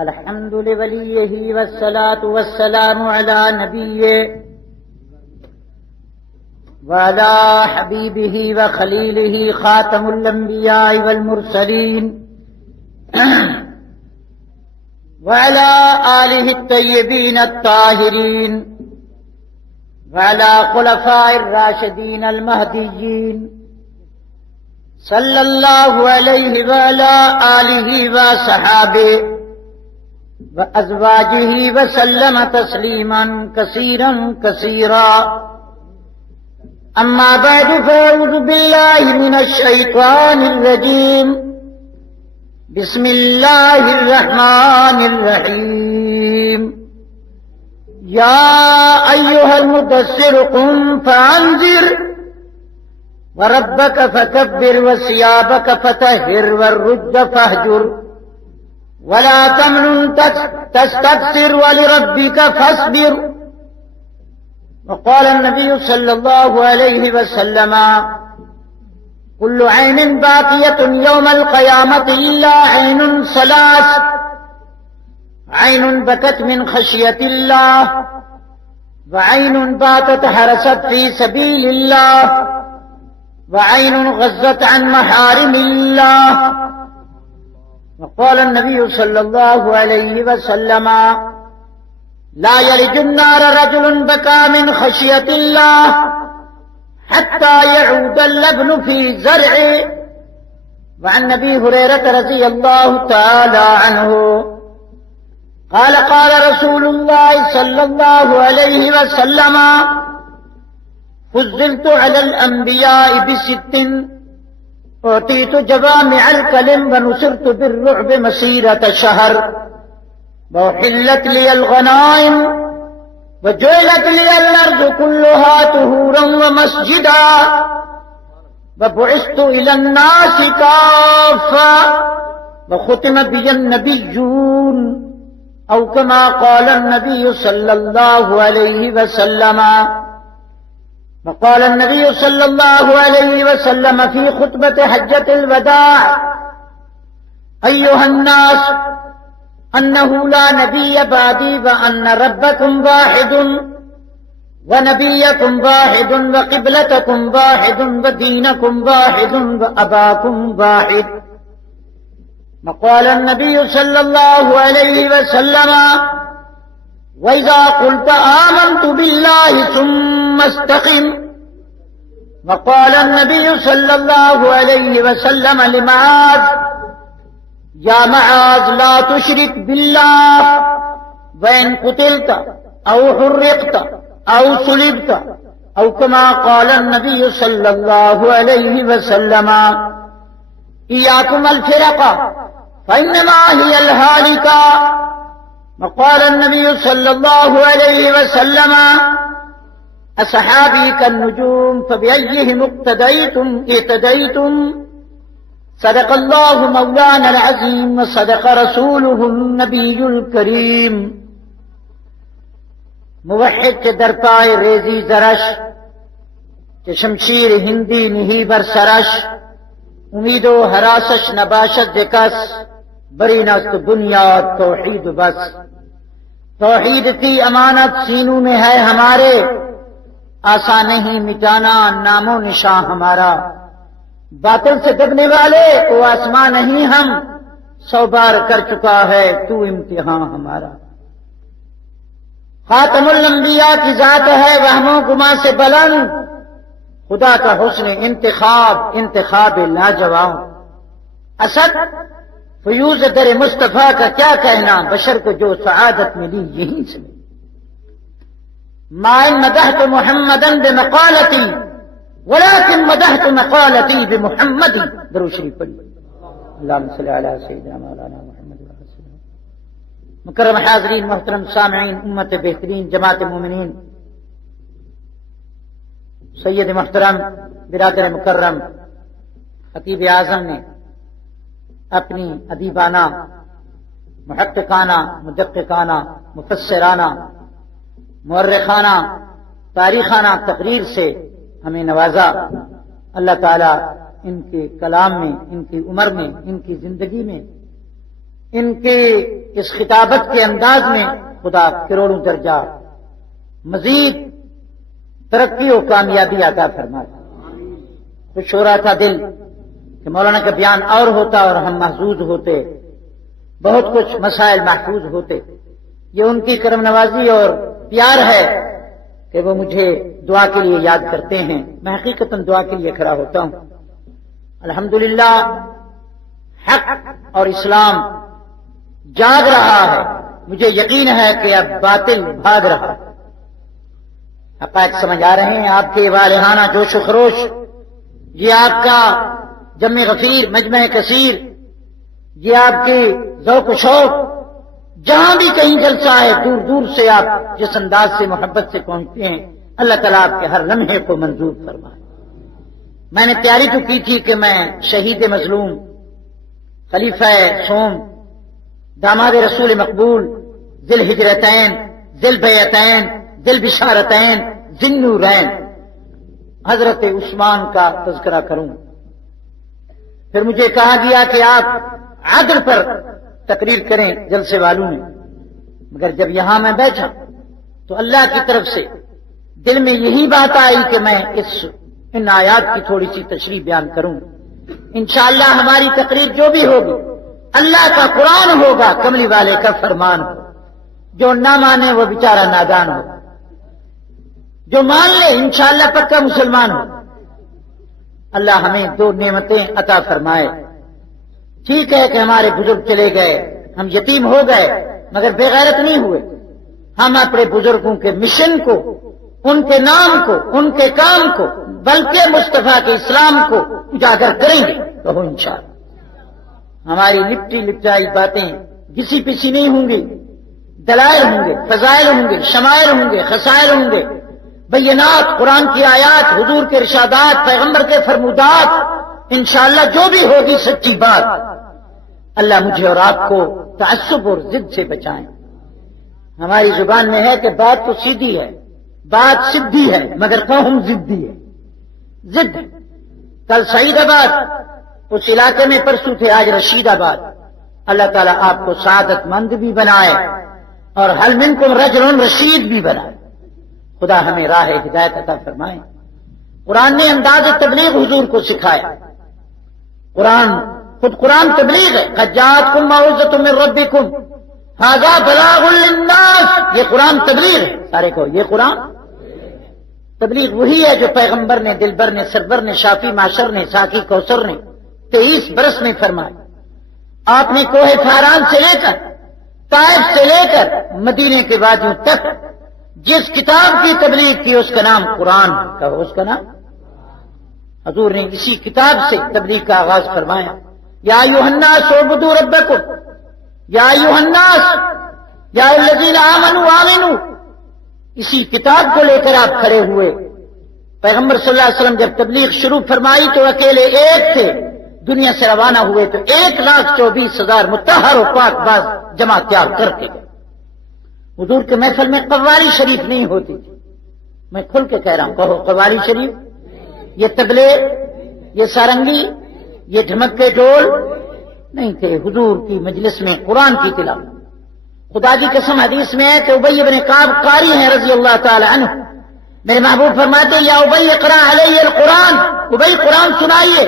الحمد لوليه والصلاة والسلام على نبيه وعلى حبيبه وخليله خاتم الأنبياء والمرسلين وعلى آله الطيبين الطاهرين وعلى خلفاء الراشدين المهديين صلى الله عليه وعلى آله وصحابه وأزواجه وسلم تسليما كثيرا كثيرا. أما بعد فأعوذ بالله من الشيطان الرجيم. بسم الله الرحمن الرحيم. يا أيها المدثر قم فأنذر وربك فكبر وثيابك فطهر والرجز فاهجر ولا تمنن تستكثر ولربك فاصبر. وقال النبي صلى الله عليه وسلم كل عين باقية يوم القيامة إلا عين ثلاث: عين بكت من خشية الله، وعين باتت حرست في سبيل الله، وعين غزت عن محارم الله. وقال النبي صلى الله عليه وسلم لا يلج النار رجل بكى من خشية الله حتى يعود اللبن في زرعه. وعن أبي هريرة رضي الله تعالى عنه قال قال رسول الله صلى الله عليه وسلم فضلت على الأنبياء بست: أعطيت جوامع الكلم ونصرت بالرعب مسيرة شهر، وأحلت لي الغنائم، وجعلت لي الأرض كلها طهورا ومسجدا، وبعثت إلى الناس كافة، وختم بي النبيون، أو كما قال النبي صلى الله عليه وسلم. وقال النبي صلى الله عليه وسلم في خطبة حجة الوداع: أيها الناس، أنه لا نبي بعدي، وأن ربكم واحد، ونبيكم واحد، وقبلتكم واحد، ودينكم واحد، وأباكم واحد. وقال النبي صلى الله عليه وسلم: وإذا قلت آمنت بالله ثم استقم. وقال النبي صلى الله عليه وسلم لمعاذ: يا معاذ لا تشرك بالله، وإن قتلت أو حرقت أو صلبت، أو كما قال النبي صلى الله عليه وسلم: إياكم الفرقة فإنما هي الهالكة. وقال النبي صلى الله عليه وسلم: أصحابي كالنجوم فبأيهم اقتديتم. صدق الله مولانا العظيم وصدق رسوله النبي الكريم. موحد کے درپائے ریزی زرش، کہ شمشیر ہندی نہیں بر سرش، امید و حراسش نباشت دکس، بری نست بنیاد توحید بس. توحید کی امانت سینوں میں ہے ہمارے، آسان نہیں مٹانا نام و نشان ہمارا. باطل سے دبنے والے وہ آسمان نہیں، ہم 100 بار کر چکا ہے تو امتحان ہمارا. خاتم الانبیاء کی ذات ہے وہم و گما سے بلند، خدا کا حسن انتخاب لاجواب. اسد فیوز در مصطفیٰ کا کیا کہنا، بشر کو جو سعادت ملی یہیں سے. ما مدحت محمدا بمقالتی ولكن مدحت مقالتی بمحمد. درود شریف پڑھیے. اللهم صل علی سیدنا مولانا محمد وعلى آله وسلم. مکرم حاضرین، محترم سامعین، امت بہترین جماعت مومنین، سید محترم برادر مکرم خطیب اعظم نے اپنی ادیبانہ، محققانہ، مدققانہ، مفسرانہ، مورخانہ، تاریخانہ تقریر سے ہمیں نوازا. اللہ تعالی ان کے کلام میں، ان کی عمر میں، ان کی زندگی میں، ان کے اس خطابت کے انداز میں خدا کروڑوں درجہ مزید ترقی و کامیابی عطا فرمائے۔ خوش ہو رہا تھا دل کہ مولانا کا بیان اور ہوتا اور ہم محظوظ ہوتے، بہت کچھ مسائل محفوظ ہوتے۔ یہ ان کی کرم نوازی اور پیار ہے کہ وہ مجھے دعا کے لیے یاد کرتے ہیں۔ میں حقیقتاً دعا کے لیے کھڑا ہوتا ہوں۔ الحمدللہ حق اور اسلام جاگ رہا ہے، مجھے یقین ہے کہ اب باطل بھاگ رہا ہے۔ حقائق سمجھ آ رہے ہیں، آپ کے والہانہ جوش و خروش، یہ آپ کا جمع غفیر، مجمع کثیر، یہ آپ کی ذوق و شوق، جہاں بھی کہیں جلسہ ہے دور دور سے آپ جس انداز سے محبت سے پہنچتے ہیں، اللہ تعالیٰ آپ کے ہر لمحے کو منظور فرمائے۔ میں نے تیاری تو کی تھی کہ میں شہید مظلوم، خلیفہ سوم، داماد رسول مقبول، ذی الہجرتین، ذی البیعتین، ذی البشارتین، ذی النورین حضرت عثمان کا تذکرہ کروں۔ پھر مجھے کہا گیا کہ آپ عدل پر تقریر کریں جلسے والوں نے، مگر جب یہاں میں بیٹھا تو اللہ کی طرف سے دل میں یہی بات آئی کہ میں ان آیات کی تھوڑی سی تشریح بیان کروں۔ انشاءاللہ ہماری تقریر جو بھی ہوگی اللہ کا قرآن ہوگا، کملی والے کا فرمان ہو۔ جو نہ مانے وہ بیچارہ نادان ہو، جو مان لے انشاءاللہ پکا مسلمان ہو۔ اللہ ہمیں دو نعمتیں عطا فرمائے۔ ٹھیک ہے کہ ہمارے بزرگ چلے گئے، ہم یتیم ہو گئے، مگر بے غیرت نہیں ہوئے۔ ہم اپنے بزرگوں کے مشن کو، ان کے نام کو، ان کے کام کو، بلکہ مصطفیٰ کے اسلام کو اجاگر کریں گے تو انشاءاللہ ہماری لپٹی لپٹائی باتیں گسی پسی نہیں ہوں گی، دلائل ہوں گے، فضائل ہوں گے، شمائل ہوں گے، خصائل ہوں گے، بینات، قرآن کی آیات، حضور کے ارشادات، پیغمبر کے فرمودات، انشاءاللہ جو بھی ہوگی سچی بات۔ اللہ مجھے اور آپ کو تعصب اور ضد سے بچائیں۔ ہماری زبان میں ہے کہ بات تو سیدھی ہے، بات سدھی ہے، مگر قوم ضدی ہے، ضد ہے۔ کل سعید آباد اس علاقے میں پرسوں تھے، آج رشید آباد۔ اللہ تعالیٰ آپ کو سعادت مند بھی بنائے اور حل منکم رجل رشید بھی بنائے۔ خدا ہمیں راہ ہدایت عطا فرمائے۔ قرآن نے انداز تبلیغ حضور کو سکھایا۔ قرآن تبلیغ ہے۔ قد جاءتکم موعظۃ من ربکم ھذا بلاغ للناس، یہ قرآن تبلیغ ہے۔ سارے کو یہ قرآن تبلیغ وہی ہے جو پیغمبر نے، دلبر نے، سرور نے، شافی معشر نے، ساقی کوثر نے 23 برس میں فرمایا۔ آپ نے کوہ فاران سے لے کر، طائف سے لے کر مدینے کے وادیوں تک جس کتاب کی تبلیغ کی اس کا نام قرآن ہے۔ کہو اس کا نام۔ حضور نے اسی کتاب سے تبلیغ کا آغاز فرمایا۔ یا ایھا الناس اعبدوا ربکم، یا ایھا الناس، یا الذین آمنوا آمنوا، اسی کتاب کو لے کر آپ کھڑے ہوئے۔ پیغمبر صلی اللہ علیہ وسلم جب تبلیغ شروع فرمائی تو اکیلے ایک تھے، دنیا سے روانہ ہوئے تو 1,24,000 مطہر و پاک باز جمع تیار کر کے گئے۔ حضور کے محفل میں قوالی شریف نہیں ہوتی تھی۔ میں کھل کے کہہ رہا ہوں، کہو قوالی شریف، یہ تبلے، یہ سارنگی، یہ ڈھمک کے ڈول نہیں تھے۔ حضور کی مجلس میں قرآن کی تلاوت۔ خدا کی قسم حدیث میں ہے کہ ابی بن کعب قاری ہیں رضی اللہ تعالی عنہ۔ میرے محبوب فرماتے یا ابی اقرا علیہ القرآن، ابی قرآن سنائیے۔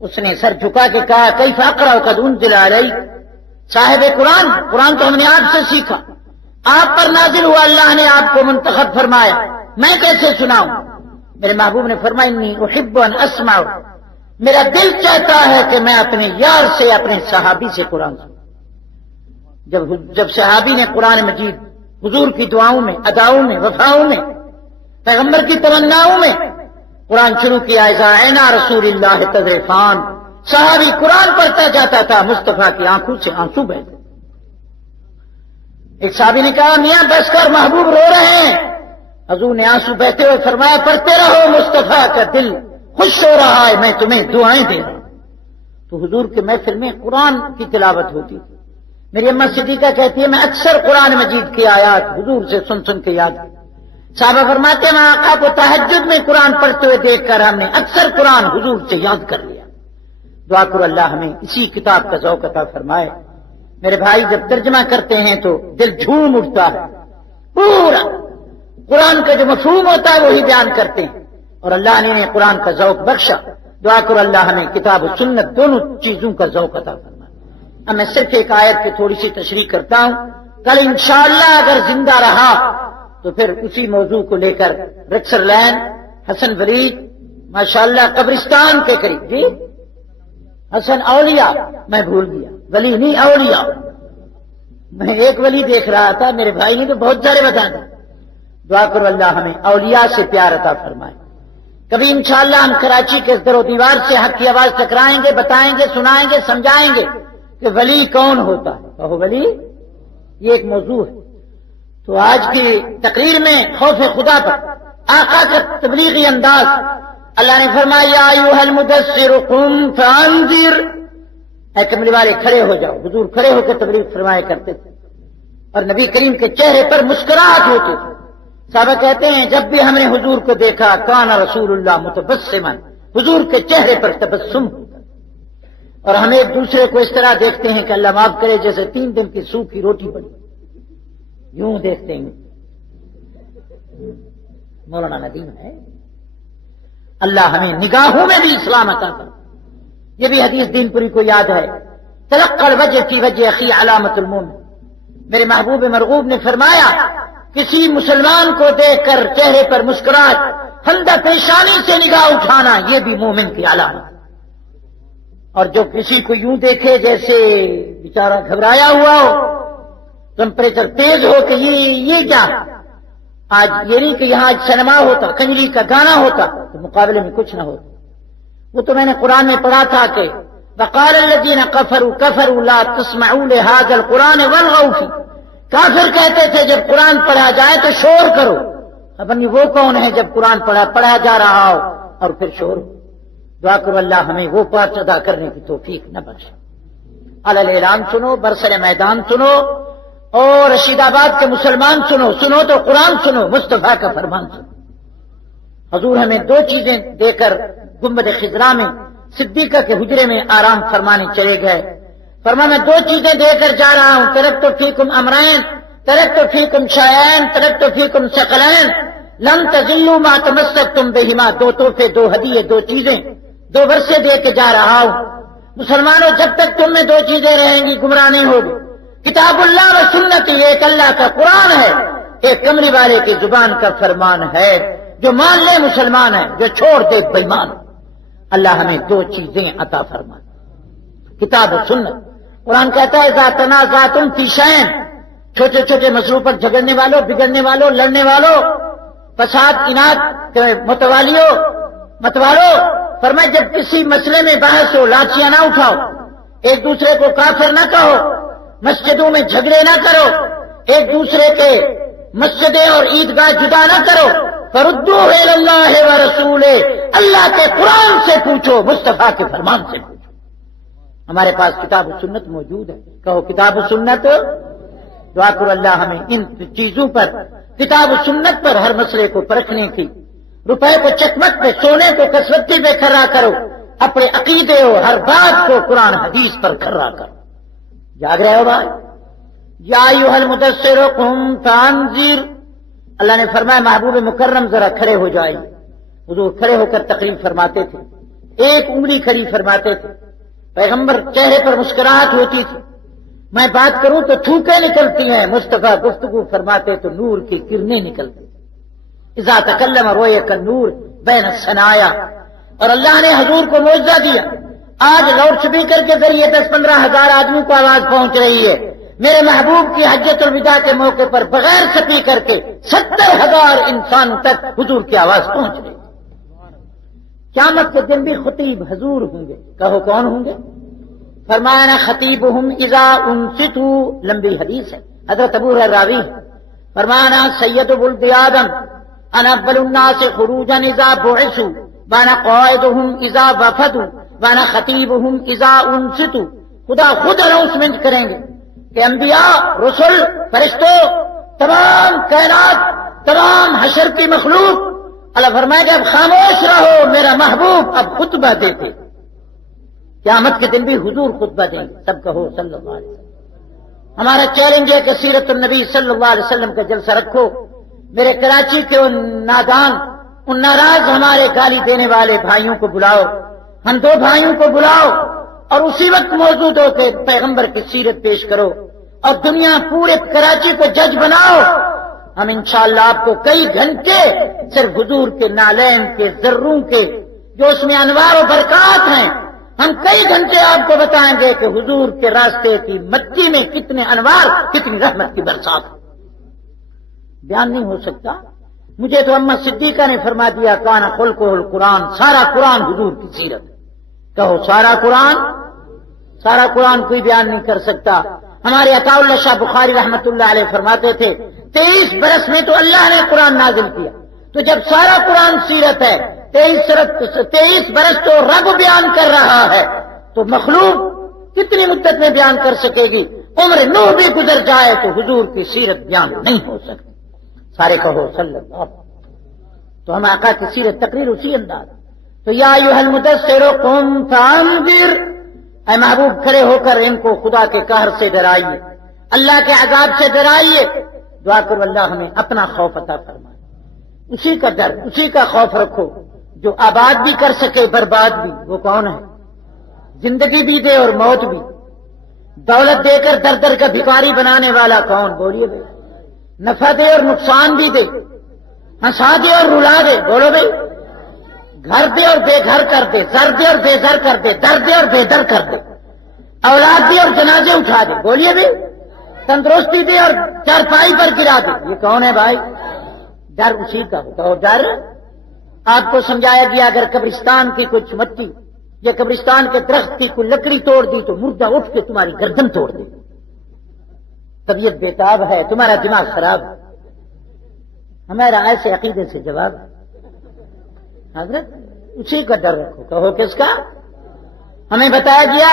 اس نے سر جھکا کے کہا کیف اقرا وقد انزل علی، صاحب قرآن، قرآن تو ہم نے آپ سے سیکھا، آپ پر نازل ہوا، اللہ نے آپ کو منتخب فرمایا، میں کیسے سناؤں؟ میرے محبوب نے فرمایا انی احب ان اسمع، میرا دل چاہتا ہے کہ میں اپنے یار سے، اپنے صحابی سے قرآن سنوں۔ جب صحابی نے قرآن مجید حضور کی دعاؤں میں، اداؤں میں، وفاؤں میں، پیغمبر کی تمناؤں میں قرآن شروع کیا، اذا عینا رسول اللہ تذرفان، صحابی قرآن پڑھتا جاتا تھا، مصطفیٰ کی آنکھوں سے آنسو بہتے۔ ایک صحابی نے کہا میاں بس کر، محبوب رو رہے ہیں۔ حضور نے آنسو بہتے ہوئے فرمایا پڑھتے رہو، مصطفیٰ کا دل خوش ہو رہا ہے، میں تمہیں دعائیں دے رہا ہوں۔ تو حضور کے محفل میں قرآن کی تلاوت ہوتی تھی۔ میری اماں صدیقہ کہتی ہے میں اکثر قرآن مجید کی آیات حضور سے سن کے یاد کی، صحابہ فرماتے ہیں آقا کو تہجد میں قرآن پڑھتے ہوئے دیکھ کر ہم نے اکثر قرآن حضور سے یاد کر لیا۔ دعا کرو اللہ ہمیں اسی کتاب کا ذوق عطا فرمائے۔ میرے بھائی جب ترجمہ کرتے ہیں تو دل جھوم اٹھتا ہے، پورا قرآن کا جو مفہوم ہوتا ہے وہی بیان کرتے ہیں، اور اللہ نے قرآن کا ذوق بخشا۔ دعا کرو اللہ ہمیں کتاب و سنت دونوں چیزوں کا ذوق عطا فرمائے۔ اب میں صرف ایک آیت کی تھوڑی سی تشریح کرتا ہوں، کل انشاءاللہ اگر زندہ رہا تو پھر اسی موضوع کو لے کر رکسر لین حسن فرید ماشاءاللہ قبرستان کے قریب، جی حسن اولیاء، میں بھول گیا، ولی نہیں اولیاء، میں ایک ولی دیکھ رہا تھا، میرے بھائی نے تو بہت سارے بتا دیں۔ دعا کرو اللہ ہمیں اولیاء سے پیار عطا فرمائے۔ کبھی انشاءاللہ ہم کراچی کے در و دیوار سے حق کی آواز ٹکرائیں گے، بتائیں گے، سنائیں گے، سمجھائیں گے کہ ولی کون ہوتا ہے۔ کہو ولی، یہ ایک موضوع ہے۔ تو آج کی تقریر میں خوف خدا پر آقا کا تبلیغی انداز، اللہ نے فرمایا یا ایھا المدثر قم فانذر، اے کملی والے کھڑے ہو جاؤ۔ حضور کھڑے ہو کے تبلیغ فرمایا کرتے تھے، اور نبی کریم کے چہرے پر مسکراہٹ ہوتی تھی۔ صحابہ کہتے ہیں جب بھی ہم نے حضور کو دیکھا کان رسول اللہ متبسما، حضور کے چہرے پر تبسم ہوتا، اور ہم ایک دوسرے کو اس طرح دیکھتے ہیں کہ اللہ معاف کرے جیسے 3 دن کی سوکھی روٹی پڑی، یوں دیکھتے ہیں۔ مولانا ندیم ہے، اللہ ہمیں نگاہوں میں بھی اسلام عطا کرے۔ یہ بھی حدیث دین پوری کو یاد ہے، تلقى الوجه في وجه اخي علامت المومن۔ میرے محبوب مرغوب نے فرمایا کسی مسلمان کو دیکھ کر چہرے پر مسکراہٹ، خندہ پیشانی سے نگاہ اٹھانا، یہ بھی مومن کی علامت۔ اور جو کسی کو یوں دیکھے جیسے بیچارہ گھبرایا ہوا ہو، ٹمپریچر تیز ہو کہ یہ کیا، آج یہ نہیں کہ یہاں سنیما ہوتا، کنجلی کا گانا ہوتا تو مقابلے میں کچھ نہ ہوتا۔ وہ تو میں نے قرآن میں پڑھا تھا کہ وقال الذين كفروا لا تسمعوا لهذا القرآن والغوا فيه، کافر کہتے تھے جب قرآن پڑھا جائے تو شور کرو۔ خبر نہیں وہ کون ہے جب قرآن پڑھا جا رہا ہو اور پھر شور ہو۔ دعا کرو اللہ ہمیں وہ پارٹ ادا کرنے کی توفیق نہ بخشے۔ علل اعلان سنو، برسر میدان سنو، اور رشید آباد کے مسلمان سنو تو قرآن سنو، مصطفیٰ کا فرمان سنو۔ حضور ہمیں 2 چیزیں دے کر گنبد خضرا میں صدیقہ کے حجرے میں آرام فرمانے چلے گئے۔ فرمایا میں 2 چیزیں دے کر جا رہا ہوں، ترکت فیکم امرین، ترکت فیکم شیئین، ترکت فیکم ثقلین لن تضلوا ما تمسکتم بہما۔ 2 تحفے، 2 ہدیے، 2 چیزیں، 2 ورثے دے کے جا رہا ہوں۔ مسلمانوں جب تک تم میں 2 چیزیں رہیں گی گمراہ نہیں ہوگی، کتاب اللہ و سنت، ایک اللہ کا قرآن ہے، ایک کملی والے کی زبان کا فرمان ہے۔ جو مان لے مسلمان ہے، جو چھوڑ دے بےمان۔ اللہ ہمیں 2 چیزیں عطا فرمائے، کتاب و سنت۔ قرآن کہتا ہے اذا تنازعتم فی شیء، چھوٹے چھوٹے مسئلوں پر جھگڑنے والوں، بگڑنے والوں، لڑنے والوں، فساد اناد کے متوالو، فرمائے جب کسی مسئلے میں بحث ہو لاٹیاں نہ اٹھاؤ، ایک دوسرے کو کافر نہ کہو، مسجدوں میں جھگڑے نہ کرو، ایک دوسرے کے مسجدیں اور عیدگاہ جدا نہ کرو، فردوہ الی اللہ ورسولہ، اللہ کے قرآن سے پوچھو، مصطفیٰ کے فرمان سے پوچھو۔ ہمارے پاس کتاب و سنت موجود ہے، کہو کتاب و سنت۔ دعا کرو اللہ ہمیں ان چیزوں پر، کتاب و سنت پر ہر مسئلے کو پرکھنے کی، روپے کو چکمک پہ، سونے کو کسوتی پہ کھرا کرو، اپنے عقیدے ہو ہر بات کو قرآن حدیث پر کھرا کرو۔ جاگ رہے ہو بھائی؟ یا ایھا المدثر قم فانذر، اللہ نے فرمایا محبوب مکرم ذرا کھڑے ہو جائیں۔ حضور کھڑے ہو کر تقریر فرماتے تھے، 1 انگلی کھڑی فرماتے تھے، پیغمبر چہرے پر مسکراہٹ ہوتی تھی، میں بات کروں تو تھوکیں نکلتی ہیں، مصطفیٰ گفتگو فرماتے تو نور کی کرنیں نکلتی۔ اذا تکلم رویک النور بین الثنایا، اور اللہ نے حضور کو معجزہ دیا۔ آج لاؤڈ اسپیکر کے ذریعے 10-15 ہزار آدمی کو آواز پہنچ رہی ہے، میرے محبوب کی حجۃ الوداع کے موقع پر بغیر سپیکر کے 70,000 انسانوں تک حضور کی آواز پہنچ رہی ہے۔ قیامت کے دن بھی خطیب حضور ہوں گے، کہو کون ہوں گے؟ فرمایا نا خطیبہم اذا انصتوا، لمبی حدیث ہے، حضرت ابو ہریرہ راوی ہے۔ فرمایا نا سید ولد آدم انا اول الناس خروجا اذا بعثوا وانا قائدہم اذا وفدوا وانا خطیبہم اذا انصتوا۔ خدا خود اناؤنسمنٹ کریں گے کہ انبیاء، رسل، فرشتوں، تمام کائنات تمام حشر کی مخلوق، اللہ فرمائے کہ اب خاموش رہو، میرا محبوب اب خطبہ دیتے۔ قیامت کے دن بھی حضور خطبہ دیں، سب کہو صلی اللہ علیہ وسلم۔ ہمارا چیلنج ہے کہ سیرت النبی صلی اللہ علیہ وسلم کا جلسہ رکھو۔ میرے کراچی کے ان نادان، ان ناراض ہمارے گالی دینے والے بھائیوں کو بلاؤ، ہم دو بھائیوں کو بلاؤ اور اسی وقت موجود ہو کے پیغمبر کی سیرت پیش کرو اور دنیا پورے کراچی کو جج بناؤ۔ ہم انشاءاللہ آپ کو کئی گھنٹے صرف حضور کے نالین کے ذروں کے جو اس میں انوار و برکات ہیں، ہم کئی گھنٹے آپ کو بتائیں گے کہ حضور کے راستے کی مٹی میں کتنے انوار، کتنی رحمت کی برسات۔ بیان نہیں ہو سکتا۔ مجھے تو اماں صدیقہ نے فرما دیا کان خلقہ القرآن، سارا قرآن حضور کی سیرت۔ کہو سارا قرآن، سارا قرآن کوئی بیان نہیں کر سکتا۔ ہمارے عطا اللہ شاہ بخاری رحمت اللہ علیہ فرماتے تھے 23 برس میں تو اللہ نے قرآن نازل کیا، تو جب سارا قرآن سیرت ہے، 23 برس تو رب بیان کر رہا ہے، تو مخلوق کتنی مدت میں بیان کر سکے گی؟ عمر نوح بھی گزر جائے تو حضور کی سیرت بیان نہیں ہو سکتی۔ سارے کہو صلی اللہ علیہ وسلم۔ تو ہم آقا کی سیرت تقریر اسی انداز۔ تو یا ایھا المدثر قم فانذر، اے محبوب کھڑے ہو کر ان کو خدا کے قہر سے ڈرائیے، اللہ کے عذاب سے ڈرائیے۔ دعا کرو اللہ ہمیں اپنا خوف عطا فرمائے، اسی کا ڈر، اسی کا خوف رکھو جو آباد بھی کر سکے برباد بھی۔ وہ کون ہے؟ زندگی بھی دے اور موت بھی، دولت دے کر در در کا بھکاری بنانے والا کون؟ بولیے بھائی۔ نفع دے اور نقصان بھی دے، ہنسا دے اور رلا دے، بولو بھائی۔ گھر دے اور بے گھر کر دے، زر دے اور بے زر کر دے، در دے اور بے در کر دے، اولاد دے اور جنازے اٹھا دے، بولیے بھائی۔ تندرستی دے اور چارپائی پر گرا دے، یہ کون ہے بھائی؟ ڈر اسی کا ہوتا ہو۔ ڈر آپ کو سمجھایا گیا اگر قبرستان کی کچھ مٹی یا قبرستان کے درخت کی کوئی لکڑی توڑ دی تو مردہ اٹھ کے تمہاری گردن توڑ دے۔ طبیعت بےتاب ہے، تمہارا دماغ خراب ہے۔ ہمارا ایسے عقیدے سے جواب ہے حضرت اسی کا ڈر رکھو۔ کہو کس کا؟ ہمیں بتایا گیا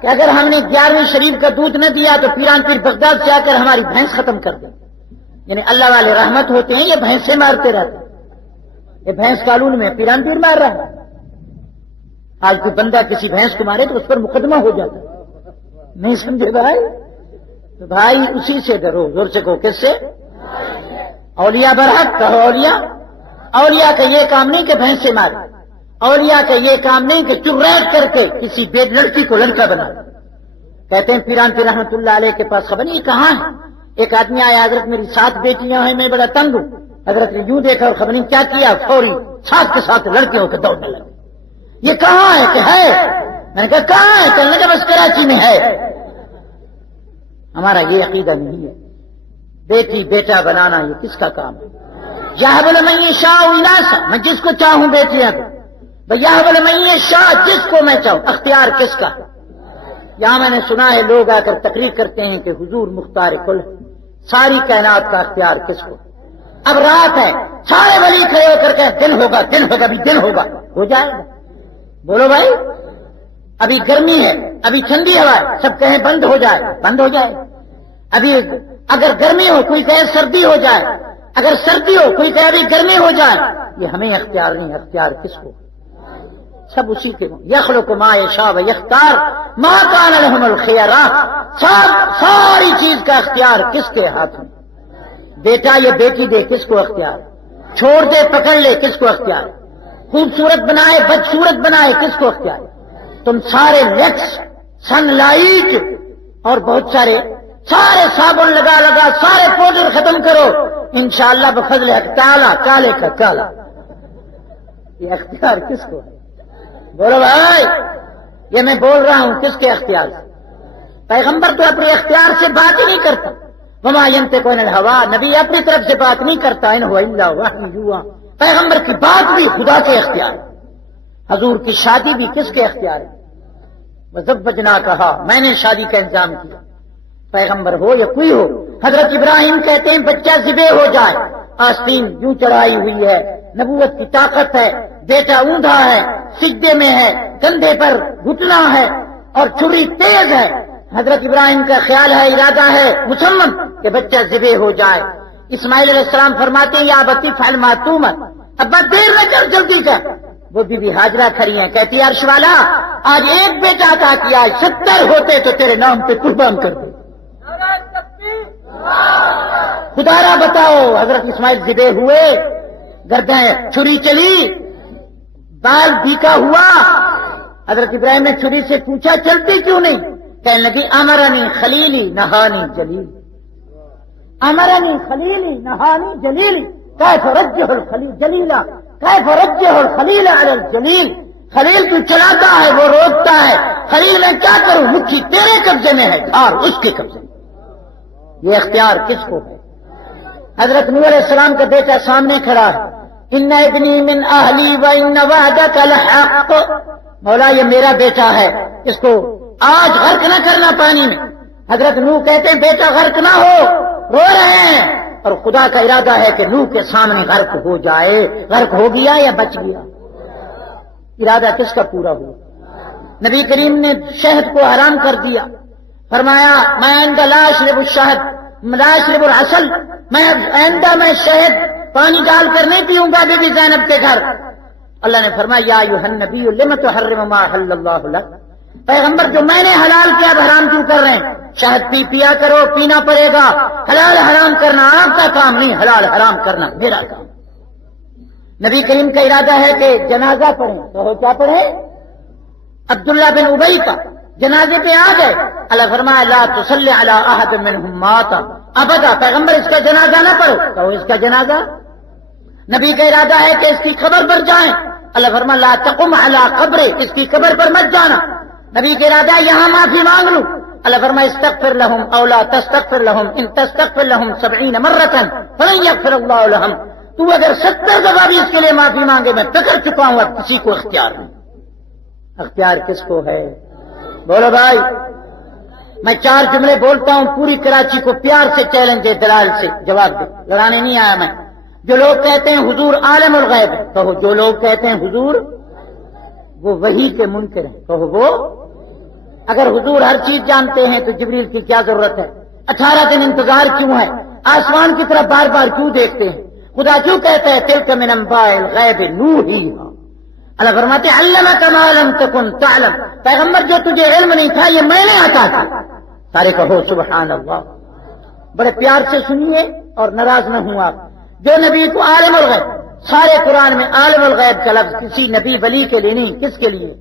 کہ اگر ہم نے 11ویں شریف کا دودھ نہ دیا تو پیران پیر بغداد سے آ کر ہماری بھینس ختم کر دیں۔ یعنی اللہ والے رحمت ہوتے ہیں، یہ بھینسیں مارتے رہتے ہیں۔ یہ بھینس قانون میں پیران پیر مار رہا ہے۔ آج کوئی بندہ کسی بھینس کو مارے تو اس پر مقدمہ ہو جاتا ہے، نہیں سمجھے بھائی؟ تو بھائی اسی سے ڈرو، زور سے کہو کس سے؟ اولیاء برحق کہو اولیاء۔ اولیاء کا یہ کام نہیں کہ بھینسیں مارے، اولیاء کا یہ کام نہیں کہ چریٹ کر کے کسی بے لڑکی کو لڑکا بنا۔ کہتے ہیں پیران پیر رحمت اللہ علیہ کے پاس خبر نہیں کہاں ہے، ایک آدمی آیا، حضرت میری 7 بیٹیاں ہیں، میں بڑا تنگ ہوں۔ حضرت نے یوں دیکھا اور خبر نہیں کیا کیا، فوری ساتھ کے ساتھ لڑکے ہو کے دوڑنے لگے۔ یہ کہاں ہے کہ ہے؟ میں نے کہا کہاں ہے؟ چلنے کا بس کراچی میں ہے۔ ہمارا یہ عقیدہ نہیں ہے۔ بیٹی بیٹا بنانا یہ کس کا کام ہے؟ یہب لمن یشاء اناسا، میں جس کو چاہوں بیٹیاں کو، یہب لمن یشاء، جس کو میں چاہوں۔ اختیار کس کا؟ یہاں میں نے سنا ہے لوگ آ کر تقریر کرتے ہیں کہ حضور مختار کل ہے، ساری کائنات کا اختیار کس کو؟ اب رات ہے، سارے ولی کھڑے ہو کر کہیں دن ہوگا، دن ہوگا، ابھی دن ہوگا، ہو جائے گا؟ بولو بھائی۔ ابھی گرمی ہے، ابھی ٹھنڈی ہوا ہے، سب کہیں بند ہو جائے، بند ہو جائے۔ ابھی اگر گرمی ہو کوئی کہے سردی ہو جائے، اگر سردی ہو کوئی کہے ابھی گرمی ہو جائے۔ یہ ہمیں اختیار نہیں، اختیار کس کو؟ سب اسی کے۔ یخلق ما یشاء و یختار ما کان لهم الخیرہ، ساری چیز کا اختیار کس کے ہاتھ میں؟ بیٹا یا بیٹی دے کس کو اختیار؟ چھوڑ دے پکڑ لے کس کو اختیار؟ خوبصورت بنائے بدصورت بنائے کس کو اختیار؟ تم سارے لیکس، سن لائٹ اور بہت سارے صابن لگا لگا سارے پاؤڈر ختم کرو، انشاءاللہ بفضل حق کالا کالے کا کالا۔ یہ اختیار کس کو ہے؟ بولو بھائی۔ یہ میں بول رہا ہوں کس کے اختیار سے؟ پیغمبر تو اپنے اختیار سے بات ہی نہیں کرتا۔ وما ينطق عن الهوى، نبی اپنی طرف سے بات نہیں کرتا، ان هو الا وحی یوحی۔ پیغمبر کی بات بھی خدا کے اختیار ہے۔ حضور کی شادی بھی کس کے اختیار ہے؟ وزوجنا کہا، میں نے شادی کا انتظام کیا، پیغمبر ہو یا کوئی ہو۔ حضرت ابراہیم کہتے ہیں بچہ ذبح ہو جائے، آستین یوں چڑھائی ہوئی ہے، نبوت کی طاقت ہے، بیٹا اوندھا ہے، سجدے میں ہے، کندھے پر گھٹنا ہے اور چھری تیز ہے۔ حضرت ابراہیم کا خیال ہے، ارادہ ہے مسمم کہ بچہ ذبح ہو جائے۔ اسماعیل علیہ السلام فرماتے ہیں یا بتی فعل ما تؤمر، ابا دیر نہ کر، جلدی کر۔ وہ بی بی ہاجرہ کھڑی ہیں، کہتی ہے عرش والا آج ایک بیٹا عطا کیا، 70 ہوتے تو تیرے نام پہ قربان کر دے۔ خدا را بتاؤ، حضرت اسماعیل ذبح ہوئے، گردن چھری چلی، بال بھیکا ہوا، حضرت ابراہیم نے چھری سے پوچھا چلتی کیوں نہیں؟ کہنے لگی امرنی خلیلی نہانی جلیل، امرنی خلیلی نہانی جلیل، کیف رجح الخلیل جلیلا، کیف رجح الخلیل علی الجلیل۔ خلیل تو چلاتا ہے، وہ روکتا ہے، خلیل میں کیا کروں، مکھی تیرے قبضے میں ہے اور اس کے قبضے میں۔ یہ اختیار کس کو ہے؟ حضرت نوح علیہ السلام کا بیٹا سامنے کھڑا ہے، ان ابنی من اہلی وان وعدک الحق، مولا یہ میرا بیٹا ہے، اس کو آج غرق نہ کرنا پانی میں۔ حضرت نوح کہتے ہیں بیٹا غرق نہ ہو، رو رہے ہیں، اور خدا کا ارادہ ہے کہ نوح کے سامنے غرق ہو جائے۔ غرق ہو گیا یا بچ گیا؟ ارادہ کس کا پورا ہوا؟ نبی کریم نے شہد کو حرام کر دیا، فرمایا میں آئندہ لا اشرب الشہد لا اشرب العسل، میں آئندہ میں شہد پانی ڈال کر نہیں پیوں گا بی بی زینب کے گھر۔ اللہ نے فرمایا یا ایھا النبی لم تحرم ما احل اللہ لک، پیغمبر جو میں نے حلال کیا حرام کیوں کر رہے ہیں؟ شہد پیا کرو، پینا پڑے گا، حلال حرام کرنا آپ کا کام نہیں، حلال حرام کرنا میرا کام۔ نبی کریم کا ارادہ ہے کہ جنازہ پڑھیں، تو کیا پڑھیں؟ عبداللہ بن ابی کا جنازے پہ آ گئے، اللہ فرمایا لا تصلی علی احد منهم مات ابدا، پیغمبر اس کا جنازہ نہ پڑھو، تو اس کا جنازہ نبی کا ارادہ ہے کہ اس کی قبر پر جائیں، اللہ فرمایا لا تقم علی قبر، اس کی قبر پر مت جانا، نبی کا ارادہ ہے یہاں معافی مانگ لوں، اللہ فرمایا استغفر لهم او لا تستغفر لهم ان تستغفر لهم 70 مرة فلن يغفر الله لهم، تو اگر 70 دفعہ بھی اس کے لیے معافی مانگے میں پکڑ چکا ہوں، اب کسی کو اختیار نہیں۔ اختیار کس کو ہے؟ بولو بھائی، میں 4 جملے بولتا ہوں، پوری کراچی کو پیار سے چیلنج ہے، دلال سے جواب دے، لڑانے نہیں آیا میں۔ جو لوگ کہتے ہیں حضور عالم الغیب ہے، کہو جو لوگ کہتے ہیں حضور وہ وحی کے منکر ہیں، کہو وہ، اگر حضور ہر چیز جانتے ہیں تو جبریل کی کیا ضرورت ہے؟ 18 دن انتظار کیوں ہے؟ آسمان کی طرف بار بار کیوں دیکھتے ہیں؟ خدا کیوں کہتا ہے تلک من انباء الغیب نوحیھا؟ اللہ فرماتے ہیں علمک ما لم تکن تعلم، پیغمبر جو تجھے علم نہیں تھا یہ میں نے عطا کیا۔ سارے کہو سبحان اللہ، بڑے پیار سے سنیے اور ناراض نہ ہوں آپ۔ جو نبی کو عالم الغیب، سارے قرآن میں عالم الغیب کا لفظ کسی نبی ولی کے لیے نہیں، کس کے لیے؟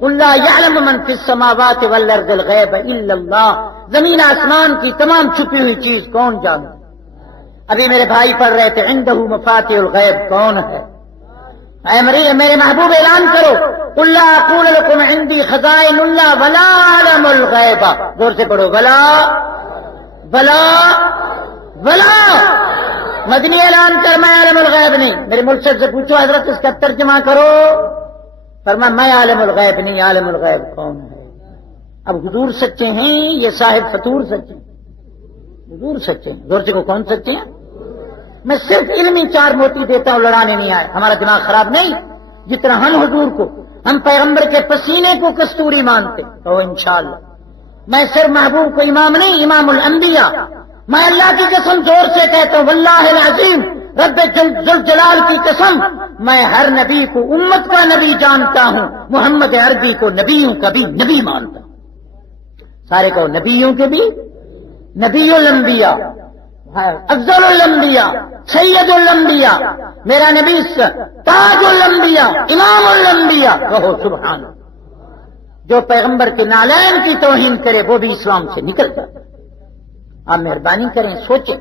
قل لا يعلم من في السماوات والارض الغیب الا اللہ، زمین آسمان کی تمام چھپی ہوئی چیز کون جانتا؟ ابھی میرے بھائی پڑھ رہے تھے عنده مفاتيح الغیب، کون ہے؟ اے میرے محبوب اعلان کرو قل لا اقول لكم عندي خزائن الله ولا اعلم الغیب، زور سے پڑھو ولا ولا ولا، مدنی اعلان کر میں عالم الغیب نہیں۔ میرے مرشد سے پوچھو حضرت اس کا ترجمہ کرو، فرمایا میں عالم الغیب نہیں، عالم الغیب کون ہے؟ اب حضور سچے ہیں، یہ صاحب فطور سچے ہیں؟ حضور سچے ہیں، زور سے کو کون سچے ہیں؟ میں صرف علمی 4 موتی دیتا ہوں، لڑانے نہیں آئے، ہمارا دماغ خراب نہیں، جتنا ہم حضور کو، ہم پیغمبر کے پسینے کو کستوری مانتے تو انشاءاللہ۔ میں صرف محبوب کو امام نہیں، امام الانبیاء، میں اللہ کی قسم زور سے کہتا ہوں واللہ العظیم، رب ذوالجلال کی قسم، میں ہر نبی کو امت کا نبی جانتا ہوں، محمد عربی کو نبیوں کا بھی نبی مانتا ہوں۔ سارے کو نبیوں کے بھی، نبی الانبیاء، افضل الانبیاء، سید الانبیاء، میرا نبی تاج الانبیاء، امام الانبیاء، کہو سبحان اللہ۔ جو پیغمبر کے نالین کی توہین کرے وہ بھی اسلام سے نکل جاتا۔ آپ مہربانی کریں، سوچیں،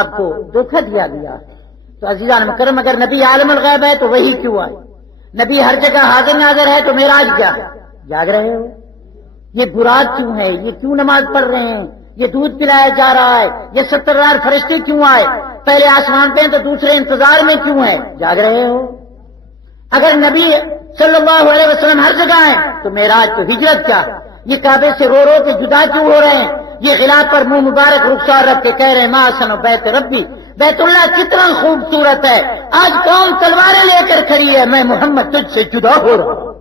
آپ کو دھوکہ دیا گیا ہے تو عزیزان مکرم، اگر نبی عالم الغیب ہے تو وہی کیوں آئے؟ نبی ہر جگہ حاضر ناظر ہے تو معراج کیا ہے؟ جاگ رہے ہو؟ یہ برات کیوں ہے؟ یہ کیوں نماز پڑھ رہے ہیں؟ یہ دودھ پلایا جا رہا ہے؟ یہ 70,000 فرشتے کیوں آئے؟ پہلے آسمان پہ ہیں تو دوسرے انتظار میں کیوں ہے؟ جاگ رہے ہو؟ اگر نبی صلی اللہ علیہ وسلم ہر جگہ ہیں تو معراج تو ہجرت کیا ہے؟ یہ کعبے سے رو رو کے جدا کیوں ہو رہے ہیں؟ یہ غلاف پر منہ مبارک رخسار رکھ کے کہہ رہے ہیں ما احسن بیت ربی، بیت اللہ کتنا خوبصورت ہے، آج قوم تلواریں لے کر کھڑی ہے، میں محمد تجھ سے جدا ہو رہا ہوں۔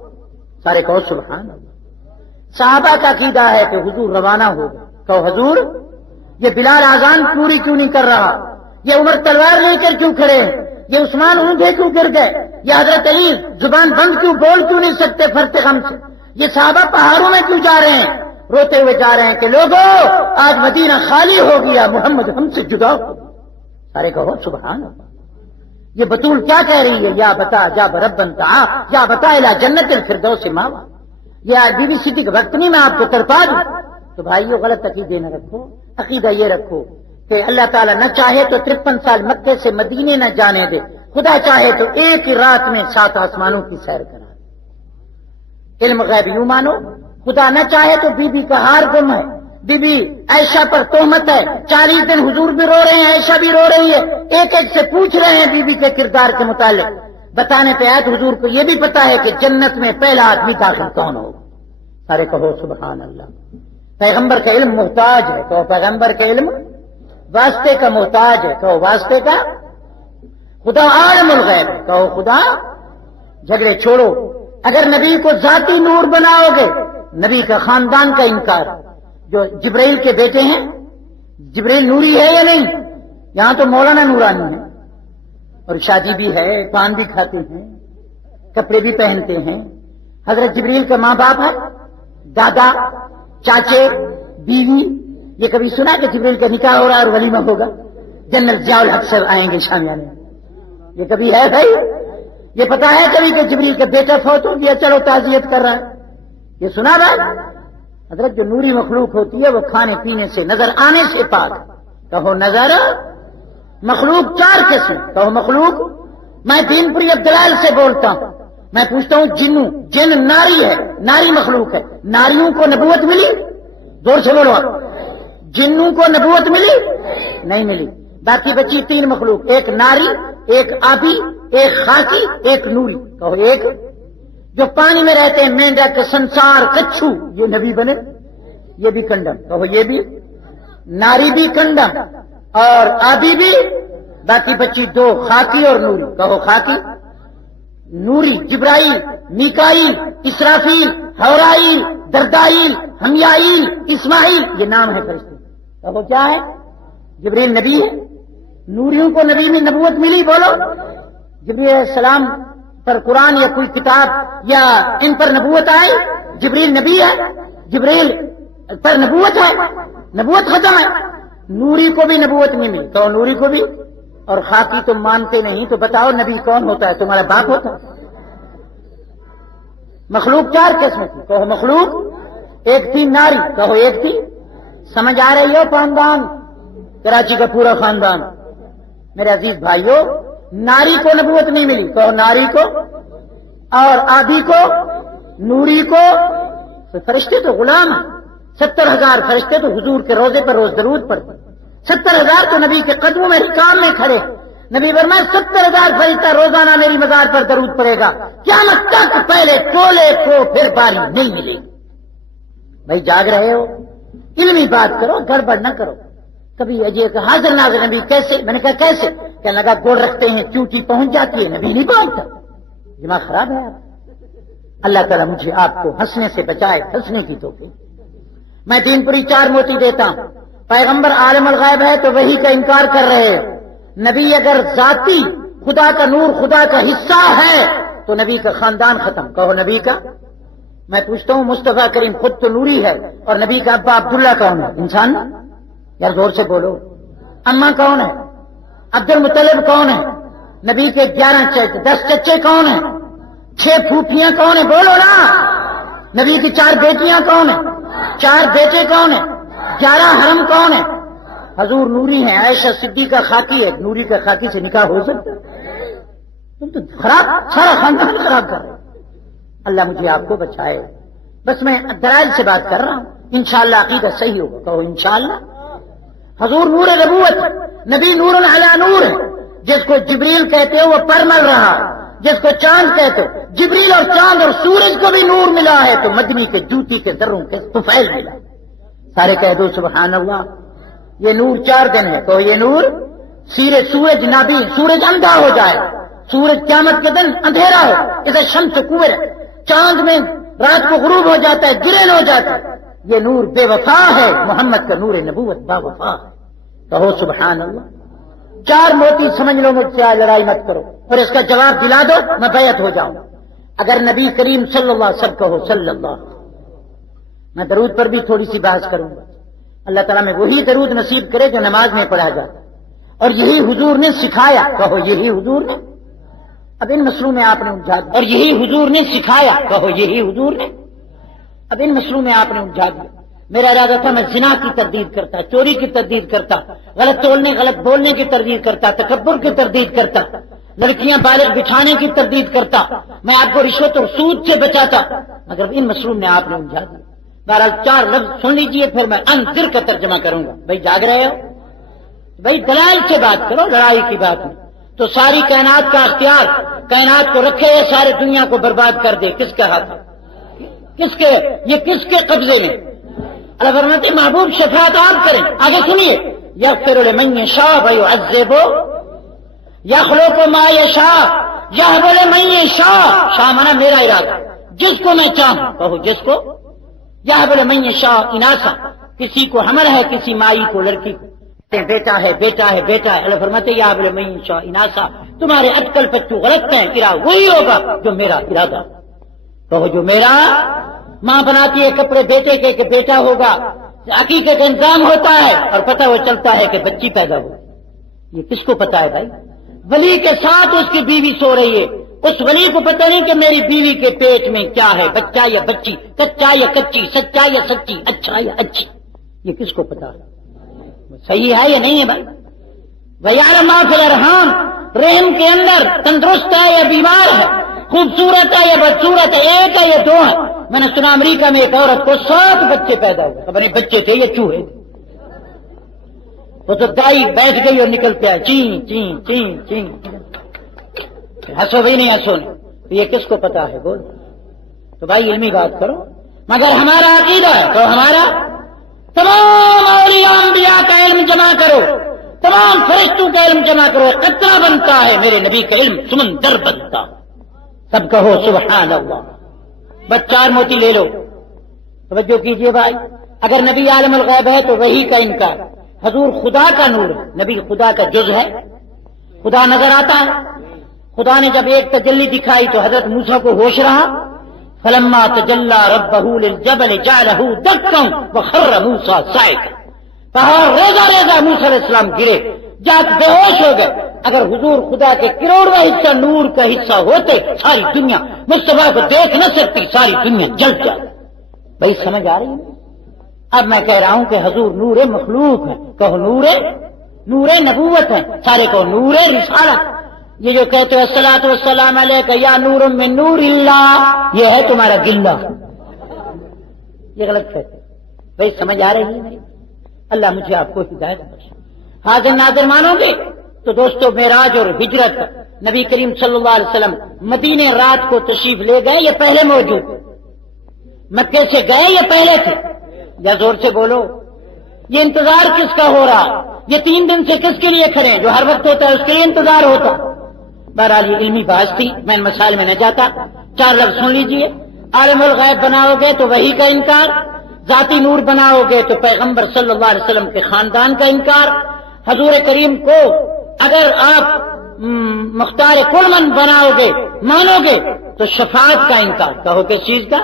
سارے کہو سبحان اللہ۔ صحابہ کا عقیدہ ہے کہ حضور روانہ ہوگا، کہو حضور، یہ بلال اذان پوری کیوں نہیں کر رہا؟ یہ عمر تلوار لے کر کیوں کھڑے ہیں؟ یہ عثمان اونھے کیوں گر گئے؟ یہ حضرت علی زبان بند کیوں بول کیوں نہیں سکتے فرتے غم سے؟ یہ صحابہ پہاڑوں میں کیوں جا رہے ہیں؟ روتے ہوئے جا رہے ہیں کہ لوگوں آج مدینہ خالی ہو گیا، محمد ہم سے جدا ہو۔ سارے کہو سبحان اللہ۔ یہ بطول کیا کہہ رہی ہے؟ یا بتا جا بربن تا یا بتا الى جنت الفردوس ماوا۔ یہ آج بی بی صدیق کے وقت نہیں میں آپ کو تڑپا دوں۔ تو بھائیو غلط عقیدے نہ رکھو، عقیدہ یہ رکھو کہ اللہ تعالیٰ نہ چاہے تو 53 سال مکے سے مدینے نہ جانے دے، خدا چاہے تو ایک ہی رات میں 7 آسمانوں کی سیر کرا دے۔ علم غیب یوں مانو، خدا نہ چاہے تو بی بی کا ہار گم ہے، بی بی عائشہ پر تہمت ہے، 40 دن حضور بھی رو رہے ہیں، عائشہ بھی رو رہی ہے، ایک ایک سے پوچھ رہے ہیں بی بی کے کردار کے متعلق، بتانے پہ آیت حضور کو یہ بھی پتا ہے کہ جنت میں پہلا آدمی داخل کون ہو۔ سارے کہو سبحان اللہ۔ پیغمبر کا علم محتاج ہے، کہو پیغمبر کا علم واسطے کا محتاج ہے، کہو واسطے کا۔ خدا عالم الغیب ہے، کہو خدا۔ جھگڑے چھوڑو، اگر نبی کو ذاتی نور بناؤ گے، نبی کا خاندان کا انکار، جو جبرائیل کے بیٹے ہیں، جبرائیل نوری ہے یا نہیں؟ یہاں تو مولانا نورانی ہے، اور شادی بھی ہے، پان بھی کھاتے ہیں، کپڑے بھی پہنتے ہیں۔ حضرت جبریل کا ماں باپ ہے، دادا، چاچے، بیوی۔ یہ کبھی سنا کہ جبریل کا نکاح ہو رہا ہے اور ولیمہ ہوگا؟ جنرل ضیاء الحق صاحب آئیں گے شامیانے میں، یہ کبھی ہے بھائی؟ یہ پتا ہے کبھی کہ جبریل کا بیٹا فوت ہو گیا چلو تعزیت کر رہا ہے؟ یہ سنا بھائی؟ حضرت جو نوری مخلوق ہوتی ہے وہ کھانے پینے سے، نظر آنے سے پاک۔ کہو نظر مخلوق 4 قسم، کہو مخلوق۔ میں دین پوری عبداللہ سے بولتا ہوں، میں پوچھتا ہوں جنوں، جن ناری ہے، ناری مخلوق ہے، ناریوں کو نبوت ملی؟ زور سے بولو۔ جنوں کو نبوت ملی؟ نہیں ملی۔ باقی بچی 3 مخلوق، ایک ناری، ایک آبی، ایک خاکی، ایک نوری۔ کہو ایک۔ جو پانی میں رہتے ہیں، مینڈک، سنسار، کچھو، یہ نبی بنے؟ یہ بھی کنڈم، کہو یہ بھی۔ ناری بھی کنڈم اور آبی بھی، باقی بچی 2، خاکی اور نوری۔ کہو خاکی۔ نوری جبرائیل، میکائیل، اسرافیل، حورائیل، دردائیل، ہمیائیل، اسماعیل، یہ نام ہے فرشتے۔ کہو کیا ہے؟ جبریل نبی ہے؟ نوریوں کو نبی میں نبوت ملی؟ بولو۔ جبریل علیہ السلام پر قرآن یا کوئی کتاب یا ان پر نبوت آئی؟ جبریل نبی ہے؟ جبریل پر نبوت ہے؟ نبوت ختم ہے۔ نوری کو بھی نبوت نہیں ملی، تو نوری کو بھی۔ اور خاکی تم مانتے نہیں تو بتاؤ نبی کون ہوتا ہے؟ تمہارا باپ ہوتا ہے؟ مخلوق 4 قسم تھی، کہو مخلوق۔ ایک تھی ناری، کہو ایک تھی۔ سمجھ آ رہی ہو؟ خاندان کراچی کا پورا خاندان۔ میرے عزیز بھائیوں، ناری کو نبوت نہیں ملی، کہو ناری کو۔ اور آبی کو، نوری کو۔ تو فرشتے تو غلام ہیں، 70,000 فرشتے تو حضور کے روزے پر روز درود پڑھتے، 70,000 تو نبی کے قدموں میں رکام میں کھڑے۔ نبی فرمایا 70,000 فرشتہ روزانہ میری مزار پر درود پڑے گا، قیامت تک پہلے ٹولے کو پھر باری نہیں ملے گی۔ بھائی جاگ رہے ہو؟ علمی بات کرو، گڑبڑ نہ کرو۔ کبھی اجے کہ حاضر ناظر نبی کیسے؟ میں نے کہا کیسے؟ کہنے لگا گوڑ رکھتے ہیں چوٹی پہنچ جاتی ہے، نبی نہیں پہنچتا۔ دماغ خراب ہے آپ۔ اللہ تعالیٰ مجھے آپ کو ہنسنے سے بچائے، ہنسنے کی توفیق۔ میں دین پوری 4 موتی دیتا ہوں۔ پیغمبر عالم الغیب ہے تو وہی کا انکار کر رہے ہیں۔ نبی اگر ذاتی خدا کا نور، خدا کا حصہ ہے تو نبی کا خاندان ختم۔ کہو نبی کا۔ میں پوچھتا ہوں مصطفیٰ کریم خود تو نوری ہے، اور نبی کا ابا عبداللہ کون ہے؟ انسان؟ یار زور سے بولو۔ اماں کون ہے؟ عبد المطلب کون ہے؟ نبی کے 11 چچے، 10 چچے کون ہیں؟ 6 پھوپھیاں کون ہیں؟ بولو نا۔ نبی کی 4 بیٹیاں کون ہیں؟ 4 بیٹے کون ہیں؟ 11 حرم کون ہیں؟ حضور نوری ہیں، عائشہ صدیقہ خاکی ہے، نوری کا خاکی سے نکاح ہو سکتا؟ تم تو خراب، سارا خاندان خراب کر رہے۔ اللہ مجھے آپ کو بچائے۔ بس میں دلائل سے بات کر رہا ہوں، انشاءاللہ عقیدہ صحیح ہوگا۔ کہو انشاءاللہ۔ حضور نور نبوت، نبی نور علی نور ہے۔ جس کو جبریل کہتے ہو وہ پر مل رہا، جس کو چاند کہتے ہو، جبریل اور چاند اور سورج کو بھی نور ملا ہے تو مدنی کے جوتی کے ذروں کے طفیل ملا۔ سارے کہہ دو سبحان اللہ۔ یہ نور 4 دن ہے، تو یہ نور سورج نابی، سورج اندھا ہو جائے، سورج قیامت کے دن اندھیرا ہو، اسے شمس کور ہے، چاند میں رات کو غروب ہو جاتا ہے، گرہن ہو جاتا ہے۔ یہ نور بے وفا ہے، محمد کا نور نبوت با وفا ہے۔ کہو سبحان اللہ۔ 4 موتی سمجھ لو مجھ سے آج لڑائی مت کرو، اور اس کا جواب دلا دو میں بیعت ہو جاؤں۔ اگر نبی کریم صلی اللہ علیہ وسلم کہو صلی اللہ، میں درود پر بھی تھوڑی سی بحث کروں گا۔ اللہ تعالیٰ میں وہی درود نصیب کرے جو نماز میں پڑھا جاتا، اور یہی حضور نے سکھایا، کہو یہی حضور نے۔ اب ان مسئلوں میں آپ نے الجھا دیا، اور یہی حضور نے سکھایا، کہو یہی حضور نے۔ اب ان مسئلوں میں آپ نے الجھا دیا۔ میرا ارادہ تھا میں زنا کی تردید کرتا، چوری کی تردید کرتا، غلط تولنے غلط بولنے کی تردید کرتا، تکبر کی تردید کرتا، لڑکیاں بالغ بٹھانے کی تردید کرتا، میں آپ کو رشوت اور سود سے بچاتا، مگر ان مسئلوں میں آپ نے الجھا دیا۔ بہرحال 4 لفظ سن لیجئے، پھر میں انذر کا ترجمہ کروں گا۔ بھائی جاگ رہے ہو؟ بھائی دلائل سے بات کرو، لڑائی کی بات نہیں۔ تو ساری کائنات کا اختیار کائنات کو رکھے یا سارے دنیا کو برباد کر دے، کس کے ہاتھ؟ یہ کس کے قبضے میں؟ اللہ فرماتے محبوب شفاعت آپ کریں۔ آگے سنیے، یغفر لمن یشاء ویعذب یخلق ما یشاء یہب لمن یشاء، شاء مانا میرا ارادہ، جس کو میں چاہوں، کہو جس کو، یہب لمن یشاء اناسا، کسی کو حمل ہے کسی مائی کو لڑکی کو، بیٹا ہے بیٹا ہے بیٹا ہے۔ اللہ فرماتے یہب لمن یشاء اناسا، تمہارے اٹکل پچو غلط ہیں، ارادہ وہی ہوگا جو میرا ارادہ، کہو جو میرا۔ ماں بناتی ہے کپڑے بیٹے کے کہ بیٹا ہوگا، عقیقے کا انتظام ہوتا ہے اور پتہ وہ چلتا ہے کہ بچی پیدا ہو۔ یہ کس کو پتا ہے بھائی؟ ولی کے ساتھ اس کی بیوی سو رہی ہے، اس ولی کو پتہ نہیں کہ میری بیوی کے پیٹ میں کیا ہے، بچہ یا بچی، کچا یا کچی، سچا یا سچی، اچھا یا اچھی، یہ کس کو پتا ہے؟ صحیح ہے یا نہیں ہے بھائی؟ وَيَعْلَمُ مَا فِي الْأَرْحَامِ، رحم کے اندر تندرست ہے یا بیمار ہے، خوبصورت ہے یا بدصورت ہے، ایک ہے یا 2 ہے۔ میں نے سنا امریکہ میں ایک عورت کو 7 بچے پیدا ہوئے، خبر نہیں بچے تھے یا چوہے، وہ تو دائی بیٹھ گئی اور نکل پیا، چین چین چین چین۔ ہنسو بھائی نہیں ہنسو نہیں، تو یہ کس کو پتا ہے بول؟ تو بھائی علمی بات کرو۔ مگر ہمارا عقیدہ تو ہمارا تمام اولیاء انبیاء کا علم جمع کرو، تمام فرشتوں کا علم جمع کرو، قطرہ بنتا ہے میرے نبی کا علم سمندر بنتا۔ سب کہو سبحان اللہ۔ بس 4 موتی لے لو، توجہ کیجئے بھائی۔ اگر نبی عالم الغیب ہے تو وحی کا انکار، حضور خدا کا نور ہے، نبی خدا کا جز ہے، خدا نظر آتا ہے۔ خدا نے جب ایک تجلی دکھائی تو حضرت موسیٰ کو ہوش رہا، فلما تجلی ربہ للجبل جعلہ دکا وخر موسیٰ صاعقا، پہاڑ ریزہ ریزہ موسیٰ علیہ السلام گرے، جا کے بے ہوش ہو گئے۔ اگر حضور خدا کے کروڑواں حصہ نور کا حصہ ہوتے ساری دنیا مصطفیٰ کو دیکھ نہ سکتی، ساری دنیا جل جاتی۔ بھائی سمجھ آ رہی ہے؟ اب میں کہہ رہا ہوں کہ حضور نور مخلوق ہے، کہو نور نبوت ہے، سارے کو نور رسالت۔ یہ جو کہتے ہو الصلاۃ والسلام علیک یا نور من نور اللہ، یہ ہے تمہارا گلہ، یہ غلط کہتے۔ بھائی سمجھ آ رہی ہے میری؟ اللہ مجھے آپ کو ہدایت بخشے۔ حاضر ناظر مانو گے تو دوستو، معراج اور ہجرت، نبی کریم صلی اللہ علیہ وسلم مدینے رات کو تشریف لے گئے یا پہلے موجود؟ مکے سے گئے یا پہلے تھے؟ یا زور سے بولو، یہ انتظار کس کا ہو رہا؟ یہ 3 دن سے کس کے لیے کھڑے ہیں؟ جو ہر وقت ہوتا ہے اس کے لیے انتظار ہوتا۔ بہرحال یہ علمی بحث تھی، میں ان مسائل میں نہ جاتا۔ 4 لفظ سن لیجئے۔ عالم الغیب بناؤ گے تو وحی کا انکار، ذاتی نور بناؤ گے تو پیغمبر صلی اللہ علیہ وسلم کے خاندان کا انکار، حضور کریم کو اگر آپ مختار کل من بناؤ گے مانو گے تو شفاعت کا انکار، کہو کس چیز کا؟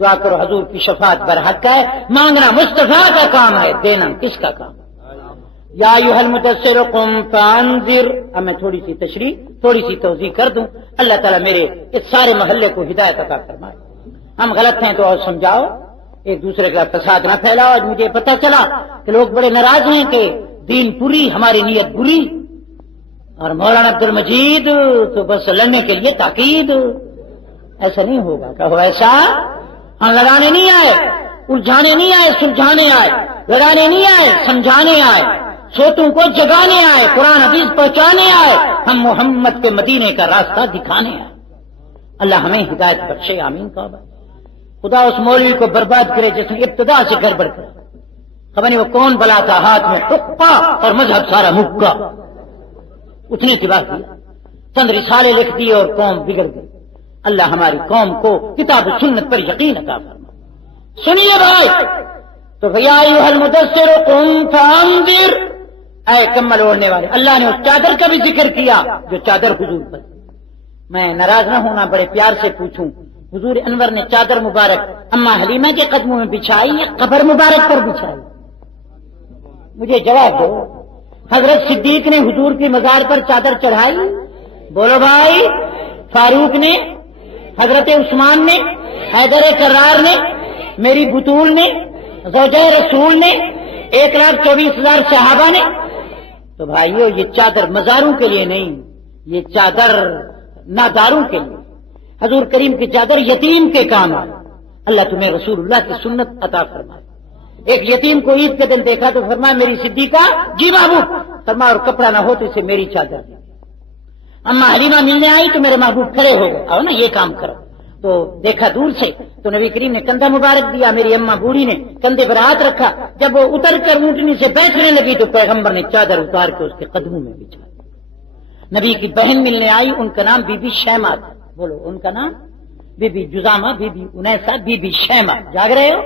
دعا کرو حضور کی شفاعت برحق ہے، مانگنا مصطفیٰ کا کام ہے، دینا کس کا کام؟ یا ایھا المدثر قم فانذر۔ اب میں تھوڑی سی تشریح، تھوڑی سی توضیح کر دوں، اللہ تعالیٰ میرے اس سارے محلے کو ہدایت عطا فرمائے۔ ہم غلط ہیں تو اور سمجھاؤ، ایک دوسرے کا فساد نہ پھیلاؤ۔ آج مجھے پتہ چلا کہ لوگ بڑے ناراض ہیں کہ دین پوری، ہماری نیت بری، اور مولانا عبد المجید تو بس لڑنے کے لیے تاکید۔ ایسا نہیں ہوگا، کہو ایسا۔ ہم لڑانے نہیں آئے، الجھانے نہیں آئے، سلجھانے آئے، لڑانے نہیں آئے، سمجھانے آئے، سوتوں کو جگانے آئے، قرآن حدیث پہنچانے آئے، ہم محمد کے مدینے کا راستہ دکھانے آئے۔ اللہ ہمیں ہدایت بخشے، آمین کہو۔ خدا اس مولوی کو برباد کرے جس نے ابتدا سے گڑبڑ کر، خبر نہیں وہ کون بلا تھا، ہاتھ میں حقہ اور مذہب سارا مکہ، اتنی تباہ کیا، چند رسالے لکھ دیے اور قوم بگڑ گئی۔ اللہ ہماری قوم کو کتاب و سنت پر یقین عطا فرمائے۔ سنیے بھائی، تو یا ایھا المدثر قم فانذر، اے کمل اوڑھنے والے، اللہ نے اس چادر کا بھی ذکر کیا جو چادر حضور پر۔ میں ناراض نہ ہونا، بڑے پیار سے پوچھوں، حضور انور نے چادر مبارک اما حلیمہ کے قدموں میں بچھائی یا قبر مبارک پر بچھائی؟ مجھے جواب دو۔ حضرت صدیق نے حضور کی مزار پر چادر چڑھائی؟ بولو بھائی۔ فاروق نے، حضرت عثمان نے، حیدر کرار نے، میری بطول نے، زوجہ رسول نے، 1,24,000 صحابہ نے۔ تو بھائیو یہ چادر مزاروں کے لیے نہیں، یہ چادر ناداروں کے لیے۔ حضور کریم کی چادر یتیم کے کام آئے۔ اللہ تمہیں رسول اللہ کی سنت عطا فرمائے۔ ایک یتیم کو عید کے دن دیکھا تو فرمایا میری صدیقہ، جی محبوب، فرمایا اور کپڑا نہ ہو تو اسے میری چادر دے۔ اما حلیمہ ملنے آئی تو میرے محبوب کھڑے ہو گئے، آؤ نا یہ کام کرو۔ تو دیکھا دور سے تو نبی کریم نے کندھا مبارک دیا، میری اماں بوڑھی نے کندھے پر ہاتھ رکھا۔ جب وہ اتر کر اونٹنی سے بیٹھنے لگی تو پیغمبر نے چادر اتار کے اس کے قدموں میں بچھا۔ نبی کی بہن ملنے آئی، ان کا نام بی بی شیما تھا۔ بولو ان کا نام؟ Bibi Jazama, Bibi Anisa, Bibi Shima. جاگ رہے ہو؟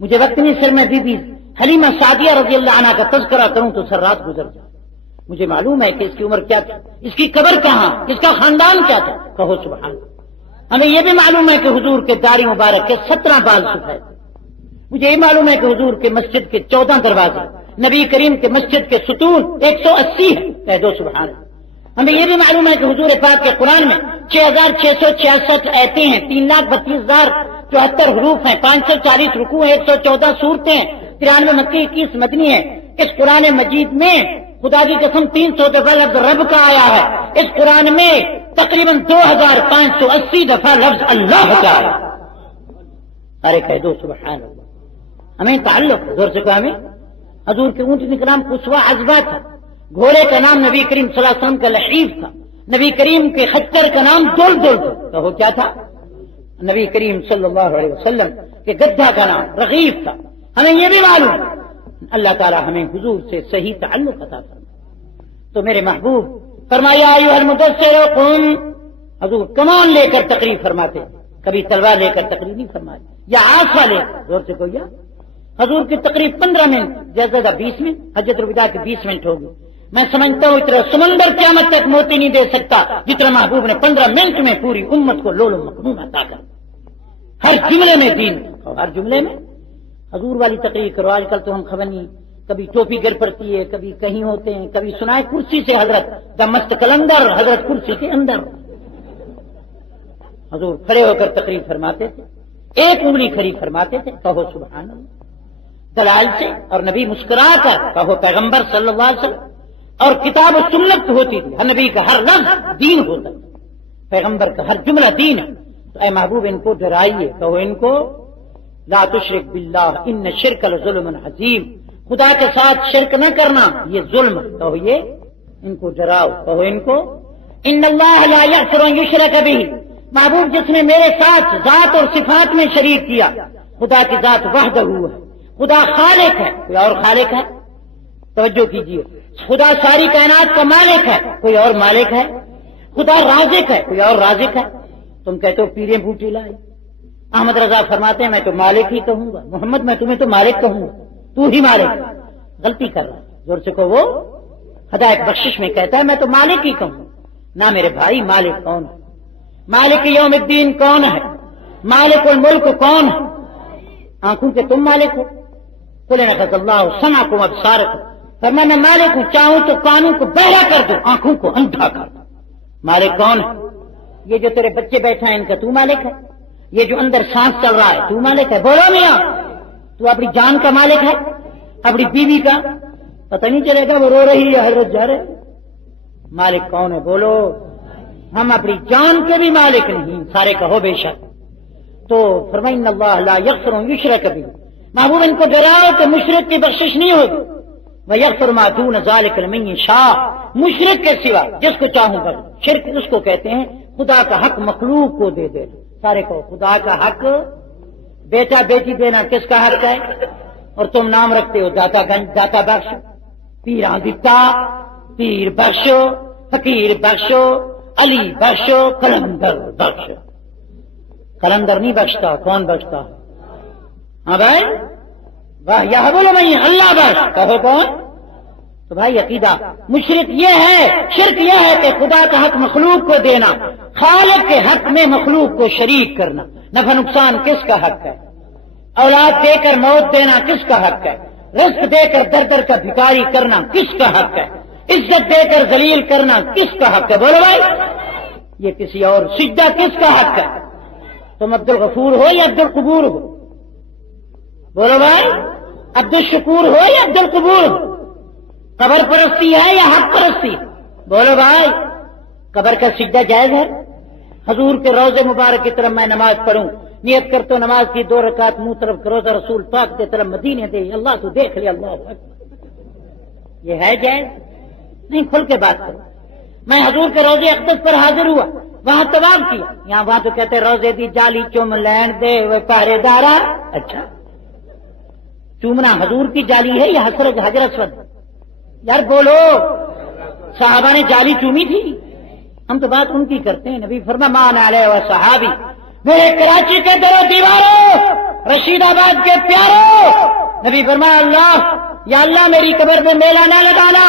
مجھے وقت نہیں، سر میں بی بی حلیمہ سعدیہ رضی اللہ عنہا کا تذکرہ کروں تو سر رات گزر جائے۔ مجھے معلوم ہے کہ اس کی عمر کیا تھی، اس کی قبر کہاں، اس کا خاندان کیا تھا، کہو سبحان اللہ۔ ہمیں یہ بھی معلوم ہے کہ حضور کے داڑھی مبارک کے 17 بال سفید تھے۔ مجھے یہ معلوم ہے کہ حضور کے مسجد کے 14 دروازے، نبی کریم کے مسجد کے ستون 180 ہے، کہہ دو سبحان اللہ۔ ہمیں یہ بھی معلوم ہے کہ حضور پاک کے قرآن میں 6,666 آیتیں ہیں، 3,32,074 حروف ہیں، 540 رکوع ہیں، 114 سورتیں ہیں، 93 مکی 21 مدنی ہے۔ اس قرآن مجید میں خدا کی قسم 300 دفعہ لفظ رب کا آیا ہے۔ اس قرآن میں تقریباً 2,580 دفعہ لفظ اللہ کا آیا۔ ارے کہہ دو سبحان اللہ۔ ہمیں تعلق زور سے کہا، ہمیں حضور کے اونٹنی کا نام قصوہ عذبہ تھا، گھوڑے کا نام نبی کریم صلی اللہ علیہ وسلم کا لحیف تھا، نبی کریم کے خچر کا نام دلدل تھا۔ تو وہ کیا تھا؟ نبی کریم صلی اللہ علیہ وسلم کے گدھا کا نام رغیف تھا۔ ہمیں یہ بھی معلوم، اللہ تعالی ہمیں حضور سے صحیح تعلق عطا فرمائے۔ تو میرے محبوب فرمایا ایھا المدثر قم، حضور کمان لے کر تقریر فرماتے، کبھی تلوار لے کر تقریر نہیں فرماتے، یا آسا لے کر، زور سے کوئی حضور کی تقریر 15 منٹ، زیادہ 20 منٹ، حجت الوداع کی 20 منٹ ہوگی۔ میں سمجھتا ہوں اتنا سمندر قیامت تک موتی نہیں دے سکتا جتنا محبوب نے 15 منٹ میں پوری امت کو لولو مقنون عطا کر، ہر جملے میں دین، ہر جملے میں حضور والی تقریر کرو۔ آج کل تو ہم خبر نہیں، کبھی ٹوپی گر پڑتی ہے، کبھی کہیں ہوتے ہیں، کبھی سنائے کرسی سے حضرت دا مست کلندر، حضرت کرسی کے اندر۔ حضور کھڑے ہو کر تقریر فرماتے تھے، ایک انگلی کھڑی فرماتے تھے، کہو سبحان اللہ، دلال سے، اور نبی مسکرا کر کہو پیغمبر صلی اللہ علیہ وسلم، اور کتاب و سنت ہوتی تھی، ہر نبی کا ہر لفظ دین ہوتا ہے، پیغمبر کا ہر جملہ دین ہے۔ تو اے محبوب ان کو ڈرائیے، کہو ان کو لا تشرک باللہ ان الشرک لظلم عظیم، خدا کے ساتھ شرک نہ کرنا یہ ظلم، کہو یہ ان کو ڈراؤ، کہو ان کو ان اللہ لا یغفر ان یشرک بہ، محبوب جس نے میرے ساتھ ذات اور صفات میں شریک کیا، خدا کی ذات وحدہ ہے، خدا خالق ہے، کوئی اور خالق ہے؟ توجہ کیجیے، خدا ساری کائنات کا مالک ہے، کوئی اور مالک ہے؟ خدا رازق ہے، کوئی اور رازق ہے؟ تم کہتے ہو پیریں بوٹی لائی، احمد رضا فرماتے ہیں میں تو مالک ہی کہوں گا، محمد میں تمہیں تو مالک کہوں گا، تو ہی مالک، غلطی کر رہا ہے، زور سے کہو۔ وہ ہدایت بخشش میں کہتا ہے میں تو مالک ہی کہوں، نہ میرے بھائی مالک کون ہے؟ مالک یوم الدین کون ہے؟ مالک الملک کون ہے؟ آنکھوں کے تم مالک ہو، قل نقض اللہ سمعکم ابصارکم، فرمایا میں مالک ہوں، چاہوں تو کانوں کو بہرا کر دوں، آنکھوں کو اندھا کر دوں۔ مالک کون ہے؟ یہ جو تیرے بچے بیٹھے ہیں ان کا تو مالک ہے، یہ جو اندر سانس چل رہا ہے تو مالک ہے، بولو میاں، تو اپنی جان کا مالک ہے، اپنی بیوی کا پتہ نہیں چلے گا وہ رو رہی ہے حضرت جا رہے، مالک کون ہے بولو؟ ہم اپنی جان کے بھی مالک نہیں، سارے کہو بے شک۔ تو فرمایا ان اللہ لا یغفر ان یشرک بہ، محبوب ان کو ڈراؤ کہ مشرک کی بخشش نہیں ہوگی، وَيَغْفِرُ مَا دُونَ ذَلِكَ لِمَن يَشَاءُ، مشرک کے سوا جس کو چاہوں گا، شرک اس کو کہتے ہیں خدا کا حق مخلوق کو دے دے، سارے کہو خدا کا حق، بیٹا بیٹی دینا کس کا حق ہے؟ اور تم نام رکھتے ہو داتا گنج، داتا بخش، پیراں دتا، پیر بخشو، فقیر بخشو، علی بخشو، کلندر بخشو۔ کلندر نہیں بخشتا، کون بخشتا ہے؟ ہاں بھائی، واہ یا بولو میں اللہ بخش، کہو کون؟ تو بھائی عقیدہ مشرک یہ ہے، شرک یہ ہے کہ خدا کا حق مخلوق کو دینا، خالق کے حق میں مخلوق کو شریک کرنا۔ نفع نقصان کس کا حق ہے؟ اولاد دے کر موت دینا کس کا حق ہے؟ رزق دے کر در در کا بھکاری کرنا کس کا حق ہے؟ عزت دے کر ذلیل کرنا کس کا حق ہے؟ بولو بھائی، یہ کسی اور؟ سجدہ کس کا حق ہے؟ تم عبد الغفور ہو یا عبد القبور ہو؟ بولو بھائی، عبد الشکور ہو یا عبد القبور ہو؟ قبر پرستی ہے یا حق پرستی؟ بولو بھائی، قبر کا سجدہ جائز ہے؟ حضور کے روضے مبارک کی طرف میں نماز پڑھوں، نیت کرتا ہوں نماز کی 2 رکعت منہ طرف کرو تو رسول پاک کی طرف مدینے دے، اللہ تو دیکھ لے، اللہ اکبر، یہ ہے جائز؟ نہیں، کھل کے بات کرو۔ میں حضور کے روضے اقدس پر حاضر ہوا، وہاں طواف کیا، یہاں وہاں تو کہتے روضے دی جالی چوم لین دے وہ پہرے دارا۔ اچھا، چومنا حضور کی جالی ہے یا حجر اسود؟ یار بولو، صحابہ نے جالی چومی تھی؟ ہم تو بات ان کی کرتے ہیں۔ نبی فرما مان علیہ و صحابی، میرے کراچی کے درو دیواروں، رشید آباد کے پیاروں، نبی فرما اللہ یا اللہ میری قبر میں میلہ نہ لگانا،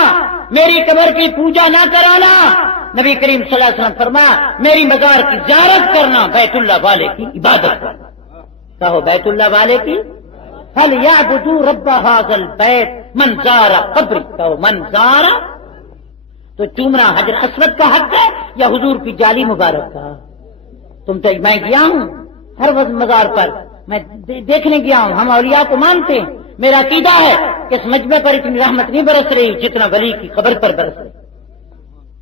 میری قبر کی پوجا نہ کرانا۔ نبی کریم صلی اللہ علیہ وسلم فرما میری مزار کی زیارت کرنا، بیت اللہ والے کی عبادت کرنا۔ کہو بیت اللہ والے کی، فَلْيَعْبُدُوا رَبَّ هَذَا الْبَيْتِ مَنْ زَارَ قَبْرِي، کہو من زار۔ تو چومنا حجر اسود کا حق ہے یا حضور کی جالی مبارک کا؟ تم تو، میں گیا ہوں ہر وقت مزار پر، میں دیکھنے گیا ہوں، ہم اولیاء کو مانتے ہیں، میرا عقیدہ ہے کہ اس مجمع پر اتنی رحمت نہیں برس رہی جتنا ولی کی قبر پر برس رہی۔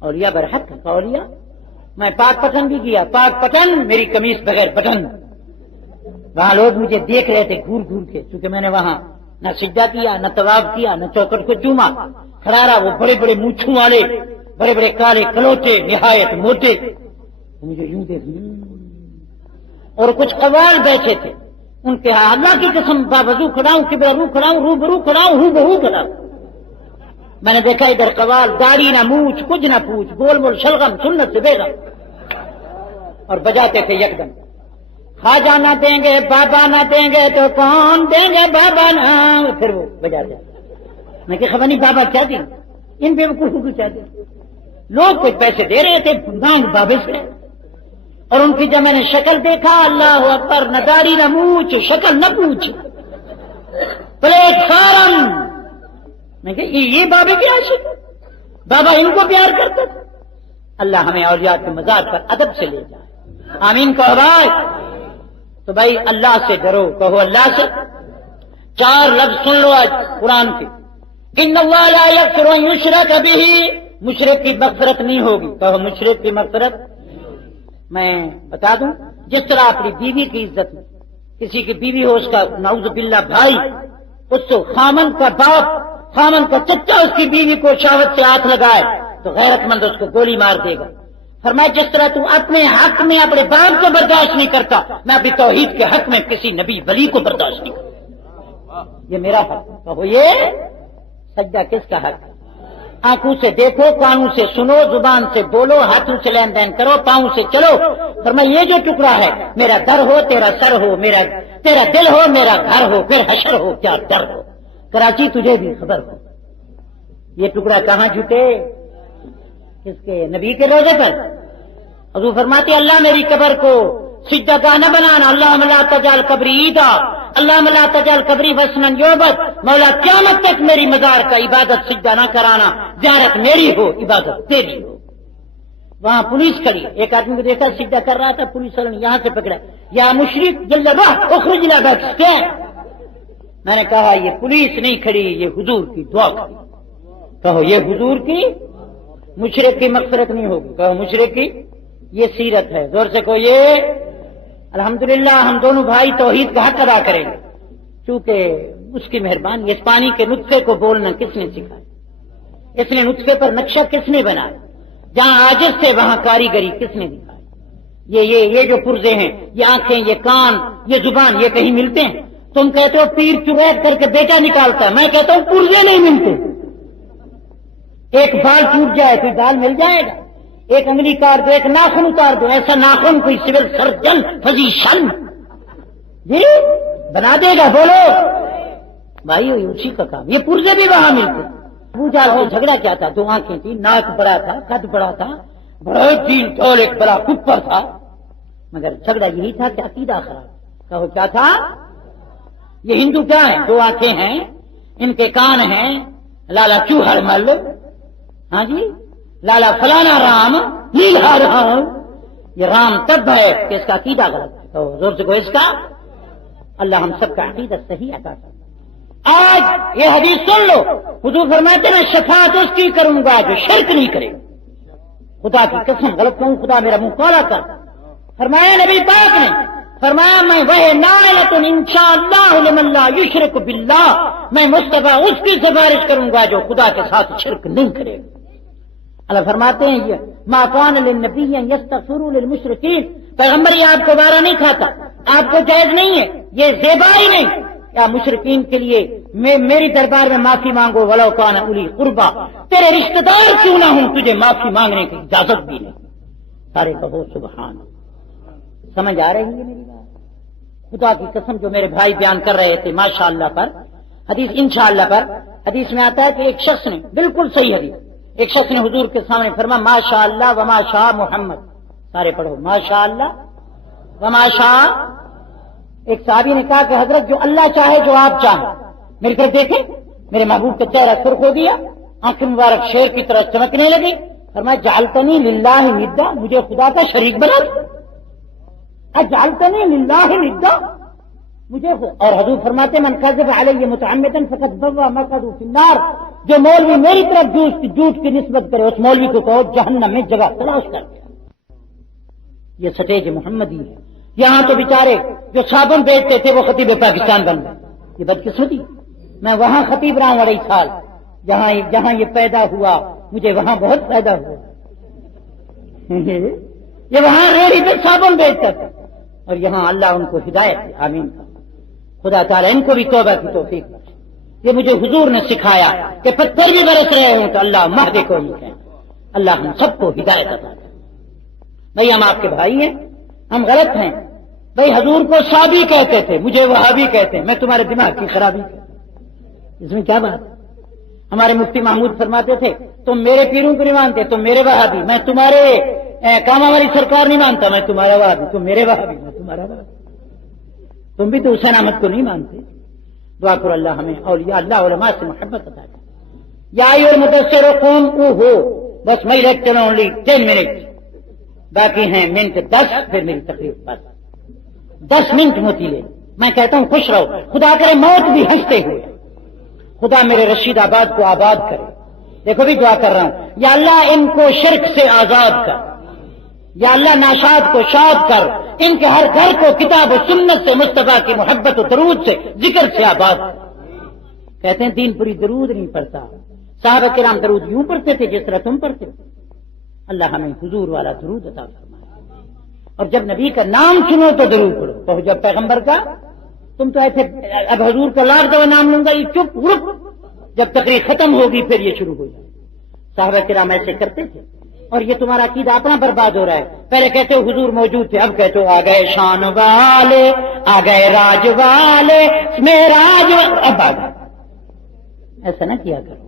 اولیاء برحق ہے اولیاء۔ میں پاک پٹن بھی گیا، پاک پٹن، میری قمیص بغیر بٹن، وہاں لوگ مجھے دیکھ رہے تھے گھور گھور کے، کیونکہ میں نے وہاں نہ سجدہ کیا، نہ طواف کیا، نہ چوکٹ کو چوما۔ کھڑا رہا، وہ بڑے بڑے مونچھوں والے، بڑے بڑے کالے کلوٹے، نہایت موٹے، مجھے یوں دیکھ، اور کچھ قوال بیٹھے تھے، ان کے ہاں اللہ کی قسم باوضو کھڑا ہوں، قبلہ رو کھڑا ہوں، روبرو کھڑا ہوں، ہو بہو کھڑا ہوں۔ میں نے دیکھا ادھر قوال، داڑھی نہ مونچھ، کچھ نہ پوچھ، گول مول شلغم، سنت سے بیگم، اور بجاتے تھے یکدم، خواجہ نہ دیں گے، بابا نہ دیں گے تو کون دیں گے بابا نہ، پھر وہ بجاتے۔ میں کہ خبر نہیں بابا کیا دیں، ان بیوقوفوں کو کیا دیں؟ لوگ کچھ پیسے دے رہے تھے گاؤں بابے سے، اور ان کی جب میں نے شکل دیکھا، اللہ اکبر، نہ داڑھی نہ مونچھ، شکل نہ پوچھ، پلیٹ فارم۔ میں کہ یہ بابے کی عاشق، بابا ان کو پیار کرتا تھا۔ اللہ ہمیں اولیاء کے مزار پر ادب سے لے جائے، آمین کہو بھائی۔ تو بھائی اللہ سے ڈرو، کہو اللہ سے۔ 4 لفظ سن لو آج قرآن کے، ان اللہ لا یغفر ان یشرک بہ، مشرک کی مغفرت نہیں ہوگی، کہو مشرک کی مغفرت۔ میں بتا دوں، جس طرح اپنی بیوی کی عزت، کسی کی بیوی ہو، اس کا نعوذ باللہ بھائی، اس کو خامن کا باپ، خامن کا چچا اس کی بیوی کو شہوت سے ہاتھ لگائے تو غیرت مند اس کو گولی مار دے گا۔ فرمایا جس طرح تو اپنے حق میں اپنے باپ کو برداشت نہیں کرتا، میں اپنی توحید کے حق میں کسی نبی ولی کو برداشت نہیں کرتا۔ یہ میرا حق ہے، کہو یہ سجدہ کس کا حق ہے؟ آنکھوں سے دیکھو، کانوں سے سنو، زبان سے بولو، ہاتھوں سے لین دین کرو، پاؤں سے چلو۔ فرمایا یہ جو ٹکڑا ہے، میرا در ہو، تیرا سر ہو، تیرا دل ہو، میرا گھر ہو، پھر حشر ہو، کیا در ہو، کراچی تجھے بھی خبر ہو۔ یہ ٹکڑا کہاں جھکے؟ کس کے؟ نبی کے روزے پر۔ حضور فرماتے اللہ میری قبر کو سجدہ گاہ نہ بنانا، اللہم لا تجعل قبری عیدا، اللہم لا تجعل قبری وثنا یعبد، مولا قیامت تک میری مزار کا عبادت سجدہ نہ کرانا، زیارت میری ہو، عبادت تیری ہو۔ وہاں پولیس کھڑی، ایک آدمی کو دیکھا سجدہ کر رہا تھا، پولیس والوں نے یہاں سے پکڑا، یا مشرک جل بہ اخرج لا بک۔ میں نے کہا یہ پولیس نہیں کھڑی، یہ حضور کی دعا کھڑی۔ کہو یہ حضور کی، مشرک کی مغفرت نہیں ہوگی، کہو مشرک کی۔ یہ سیرت ہے، زور سے کو یہ الحمدللہ ہم دونوں بھائی توحید کا حق ادا کریں گے، چونکہ اس کی مہربانی۔ اس پانی کے نطفے کو بولنا کس نے سکھایا؟ اس نے نطفے پر نقشہ کس نے بنایا؟ جہاں عاجز سے وہاں کاریگری کس نے دکھائی؟ یہ جو پرزے ہیں، یہ آنکھیں، یہ کان، یہ زبان، یہ کہیں ملتے ہیں؟ تم کہتے ہو پیر چریت کر کے بیٹا نکالتا ہے، میں کہتا ہوں پرزے نہیں ملتے۔ ایک بال ٹوٹ جائے کوئی بال مل جائے گا؟ ایک انگلی کاٹ دو، ایک ناخن اتار دو، ایسا ناخن کوئی سول سرجن فزیشن جی بنا دے گا؟ بولو بھائی، اسی کا کام۔ یہ پرزے بھی وہاں ملتے، ابو جہل سے جھگڑا کیا تھا؟ 2 آنکھیں تھی، ناک بڑا تھا، قد بڑا تھا، بڑا دین ڈول، ایک بڑا کپر تھا، مگر جھگڑا یہی تھا کہ عقیدہ خراب. کہو کیا تھا؟ یہ ہندو کیا ہے؟ 2 آنکھیں ہیں، ان کے کان ہیں لالا چوہر مل، ہاں جی، لالا فلانا رام، لیلا رام. یہ رام تب ہے کہ اس کا عقیدہ غلط ہے. تو زور سے کو اس کا اللہ ہم سب کا عقیدہ صحیح عطا کرے. آج یہ حدیث سن لو، حضور فرماتے ہیں شفاعت اس کی کروں گا جو شرک نہیں کرے. خدا کی قسم غلط کہوں خدا میرا منہ کالا کر. فرمایا نبی پاک نے، فرمایا میں وہ نائلۃ انشاءاللہ لمن لا یشرک باللہ، میں مصطفیٰ اس کی سفارش کروں گا جو خدا کے ساتھ شرک نہیں کرے. اللہ فرماتے ہیں یہ ما کان للنبی ان یستغفروا للمشرکین، پیغمبر یہ آپ کو بارہ نہیں کھاتا، آپ کو جائز نہیں ہے، یہ زیبا ہی نہیں یا مشرکین کے لیے میری دربار میں معافی مانگو ولو کان اولی قربا، تیرے رشتہ دار کیوں نہ ہوں تجھے معافی مانگنے کی اجازت بھی نہیں. سارے کہو سبحان. سمجھ آ رہی ہے میری بات؟ خدا کی قسم جو میرے بھائی بیان کر رہے تھے ماشاء اللہ پر حدیث، انشاءاللہ پر حدیث میں آتا ہے کہ ایک شخص نے، بالکل صحیح حدیث، ایک شخص نے حضور کے سامنے فرمایا ماشاء اللہ وما شاء محمد. سارے پڑھو ماشاء اللہ وما شاء. ایک صحابی نے کہا کہ حضرت جو اللہ چاہے جو آپ چاہیں. میری طرف دیکھیں، میرے محبوب کا چہرہ سرخ ہو گیا، آنکھ مبارک شیر کی طرح چمکنے لگی. فرمایا جعلتنی للہ ندا، مجھے خدا کا شریک بنا دو. اجعلتنی للہ ندا، مجھے. اور حضور فرماتے من کذب علی متعمدا فقد بوا مقعده فی النار، جو مولوی میری طرف جھوٹ کی نسبت کرے اس مولوی کو کہو جہنم میں جگہ تلاش کر. یہ سٹیج محمدی ہے. یہاں تو بیچارے جو صابن بیچتے تھے وہ خطیب پاکستان بن گئے. یہ بدقسمتی. میں وہاں خطیب رہا ہوں 2.5 سال، جہاں یہ پیدا ہوا مجھے وہاں بہت پیدا ہوا. یہ وہاں ریڑھی پہ صابن بیچتا تھا اور یہاں اللہ ان کو ہدایت دے. آمین. خدا تعالیٰ ان کو بھی توبہ کی توفیق بخشے. یہ مجھے حضور نے سکھایا کہ پتھر بھی برس رہے ہوں تو اللہ مہدے کو ہی کہیں. اللہ ہم سب کو ہدایت عطا کرے. بھائی ہم آپ کے بھائی ہیں، ہم غلط ہیں. بھائی حضور کو صحابی کہتے تھے، مجھے وہابی کہتے ہیں. میں تمہارے دماغ کی خرابی کرتا، اس میں کیا بات ہے؟ ہمارے مفتی محمود فرماتے تھے تم میرے پیروں کو نہیں مانتے، تم میرے وہابی. میں تمہارے کاما والی سرکار نہیں مانتا، میں تمہارا وہابی. تم میرے وہابی، میں تمہارا وہابی. تم بھی تو حسین احمد کو نہیں مانتے. دعا کرو اللہ ہمیں اولیاء اللہ علماء سے محبت عطا کرے. یا ایھا المدثر قم اوہو. بس میں لیکچر اونلی 10 منٹ، باقی ہیں منٹ 10، پھر میری تقریر بس 10 منٹ ہوتی ہے. میں کہتا ہوں خوش رہو، خدا کرے موت بھی ہنستے ہوئے. خدا میرے رشید آباد کو آباد کرے. دیکھو بھی دعا کر رہا ہوں، یا اللہ ان کو شرک سے آزاد کر، یا اللہ ناشاد کو شاد کر، ان کے ہر گھر کو کتاب و سنت سے، مصطفیٰ کی محبت و درود سے، ذکر سے آباد کر. کہتے ہیں دین پوری درود نہیں پڑھتا. صحابہ کرام درود یوں پڑھتے تھے جس طرح تم پڑھتے ہو. اللہ ہمیں حضور والا درود عطا فرمائے. اور جب نبی کا نام سنو تو درود پڑھو. تو جب پیغمبر کا، تم تو ایسے اب حضور کا لاکھ دفعہ نام لوں گا یہ چپ رک، جب تقریر ختم ہوگی پھر یہ شروع ہو جائے. صحابہ کرام ایسے کرتے تھے. اور یہ تمہارا عقیدہ اپنا برباد ہو رہا ہے. پہلے کہتے ہو حضور موجود تھے، اب کہتے ہو آ گئے شان والے، آ گئے راج والے، معراج اب آ گئے. ایسا نہ کیا کرو.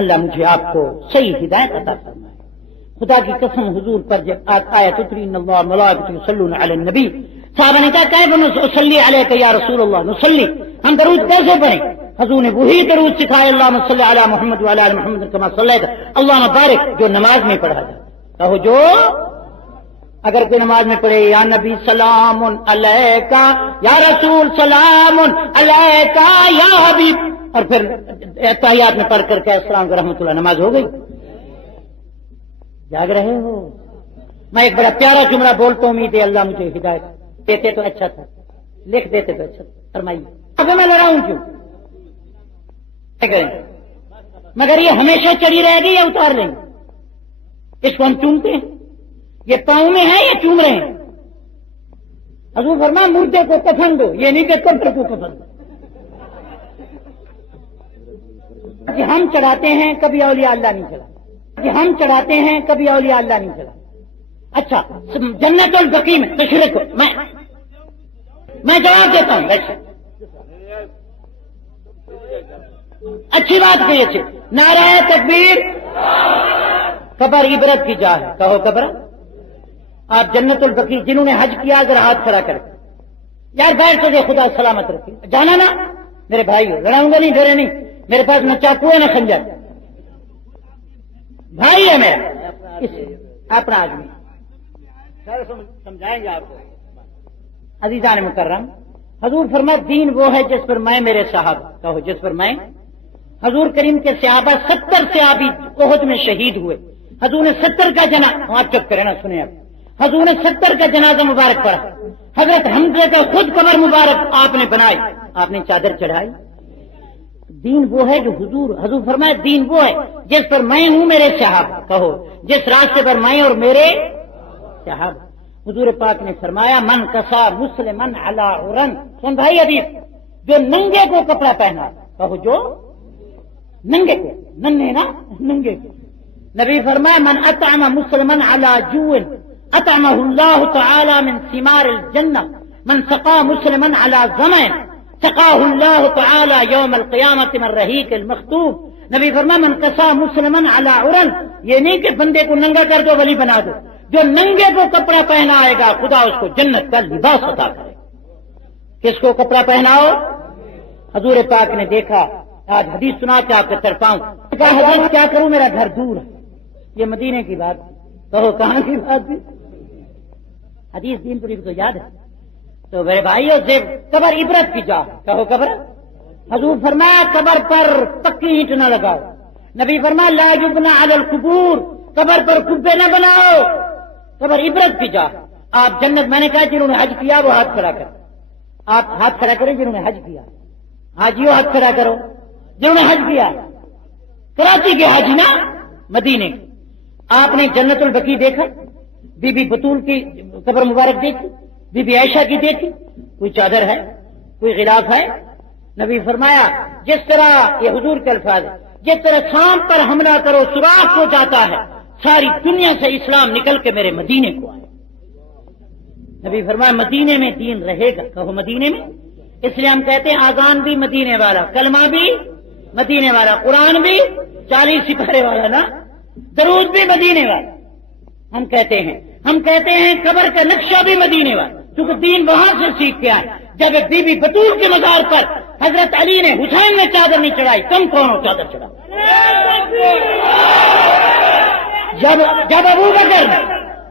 اللہ مجھے آپ کو صحیح ہدایت عطا فرمائے. خدا کی قسم حضور پر جب آیت اتری ان اللہ ملائکۃ یصلون علی النبی، صحابہ نے کہا کیف نصلی علیک یا رسول اللہ، نصلی، ہم درود کیسے پڑھیں؟ حضور نے وہی درود سکھائے، اللہم صلی علی محمد وعلی آل محمد کما صلیت، اللہم بارک، جو نماز میں پڑھا جائے. کہو جو اگر کوئی نماز میں پڑھے یا نبی سلام علیکہ، یا رسول سلام علیکہ، یا حبیب، اور پھر تحیات میں پڑھ کر کے السلام رحمۃ اللہ، نماز ہو گئی. جاگ رہے ہو؟ میں ایک بڑا پیارا جملہ بولتا ہوں، امید ہے اللہ مجھے ہدایت دیتے تو اچھا تھا، لکھ دیتے تو اچھا تھا. فرمائیے اب میں لڑاؤں کیوں؟ مگر یہ ہمیشہ چڑھی رہے گی یا اتار لیں گے؟ اس کو ہم چومتے ہیں، یہ پاؤں میں ہے یا چوم رہے ہیں؟ حضور فرمایا مردے کو کفن دو، یہ نہیں کہ قبر کو کفن دو. کہ ہم چڑھاتے ہیں کبھی اولیاء اللہ نہیں چڑھا، کہ ہم چڑھاتے ہیں کبھی اولیاء اللہ نہیں چڑھا. اچھا جنت البقیع میں تشریح میں جواب دیتا ہوں. اچھی بات کہی اچھی نعرہ تکبیر قبر عبرت کی جا ہے کہو قبر آپ جنت البقیع جنہوں نے حج کیا ذرا ہاتھ کھڑا کر یار بیٹھ تو خدا سلامت رکھے جانا نا میرے بھائی لڑاؤں گا نہیں ڈرے نہیں میرے پاس نہ چاقو ہے نہ خنجر بھائی ہے میرا اپنا آدمی سمجھائیں گے آپ کو عزیزان مکرم حضور فرمایا دین وہ ہے جس پر میں میرے صحابہ کہو جس پر میں حضور کریم کے صحابہ 70 صحابی احد میں شہید ہوئے حضور نے 70 کا جنازہ آپ چپ کریں نا سنیں آپ حضور نے 70 کا جنازہ مبارک پڑھا حضرت حمزہ کا خود قبر مبارک آپ نے بنائی آپ نے چادر چڑھائی دین وہ ہے جو حضور فرمایا دین وہ ہے جس پر میں ہوں میرے صحابہ کہو جس راستے پر میں اور میرے صحابہ حضور پاک نے فرمایا من کسا مسلمن علی عرن سن بھائی حدیث جو ننگے کو کپڑا پہنا کہو جو ننگے کو ننگے نا ننگے کو نبی فرمایا من اطعم مسلمن علی جوع اطعمه اللہ تعالی من ثمار الجنہ من سقا مسلمن علی ظمأ سقاه اللہ تعالی یوم القیامت من رحیق المختوم نبی فرمایا من کسا مسلمن علی عرن یہ نہیں کہ بندے کو ننگا کر دو ولی بنا دو جو ننگے کو کپڑا پہنا آئے گا خدا اس کو جنت کا لباس عطا کرے کس کو کپڑا پہناؤ حضور پاک نے دیکھا آج حدیث سنا کے آپ کے طرف آؤں کہا حضرت کیا کروں میرا گھر دور ہے یہ مدینے کی بات کہو کہاں کی بات تھی حدیث دین پوری تو یاد ہے تو میرے بھائیوں سے قبر عبرت کی جا کہو قبر حضور فرمایا قبر پر پکی اینٹ نہ لگاؤ نبی فرمایا لا یبنى علی القبور قبر پر قبے نہ بناؤ قبر عبرت کی جا آپ جنت میں نے کہا جنہوں نے حج کیا وہ ہاتھ کھڑا کر آپ ہاتھ کھڑا کریں جنہوں نے حج کیا حاجیوں ہاتھ کھڑا کرو جنہوں نے حج کیا کراچی کے حاجی نا مدینے کے آپ نے جنت البقیع دیکھا بی بی بطول کی قبر مبارک دیکھی بی بی عائشہ کی دیکھی کوئی چادر ہے کوئی غلاف ہے نبی فرمایا جس طرح یہ حضور کے الفاظ ہے جس طرح سانپ پر حملہ کرو سوراخ ہو جاتا ہے ساری دنیا سے اسلام نکل کے میرے مدینے کو آئے نبی فرمایا مدینے میں دین رہے گا کہو مدینے میں اس لیے ہم کہتے ہیں آذان بھی مدینے والا کلمہ بھی مدینے والا قرآن بھی 40 سپارے والا نا درود بھی مدینے والا ہم کہتے ہیں قبر کا نقشہ بھی مدینے والا کیونکہ دین وہاں سے سیکھ کے آئے جب ایک بی بی بطول کے مزار پر حضرت علی نے حسین نے چادر نہیں چڑھائی تم کون ہو چادر چڑھا جب ابو بکر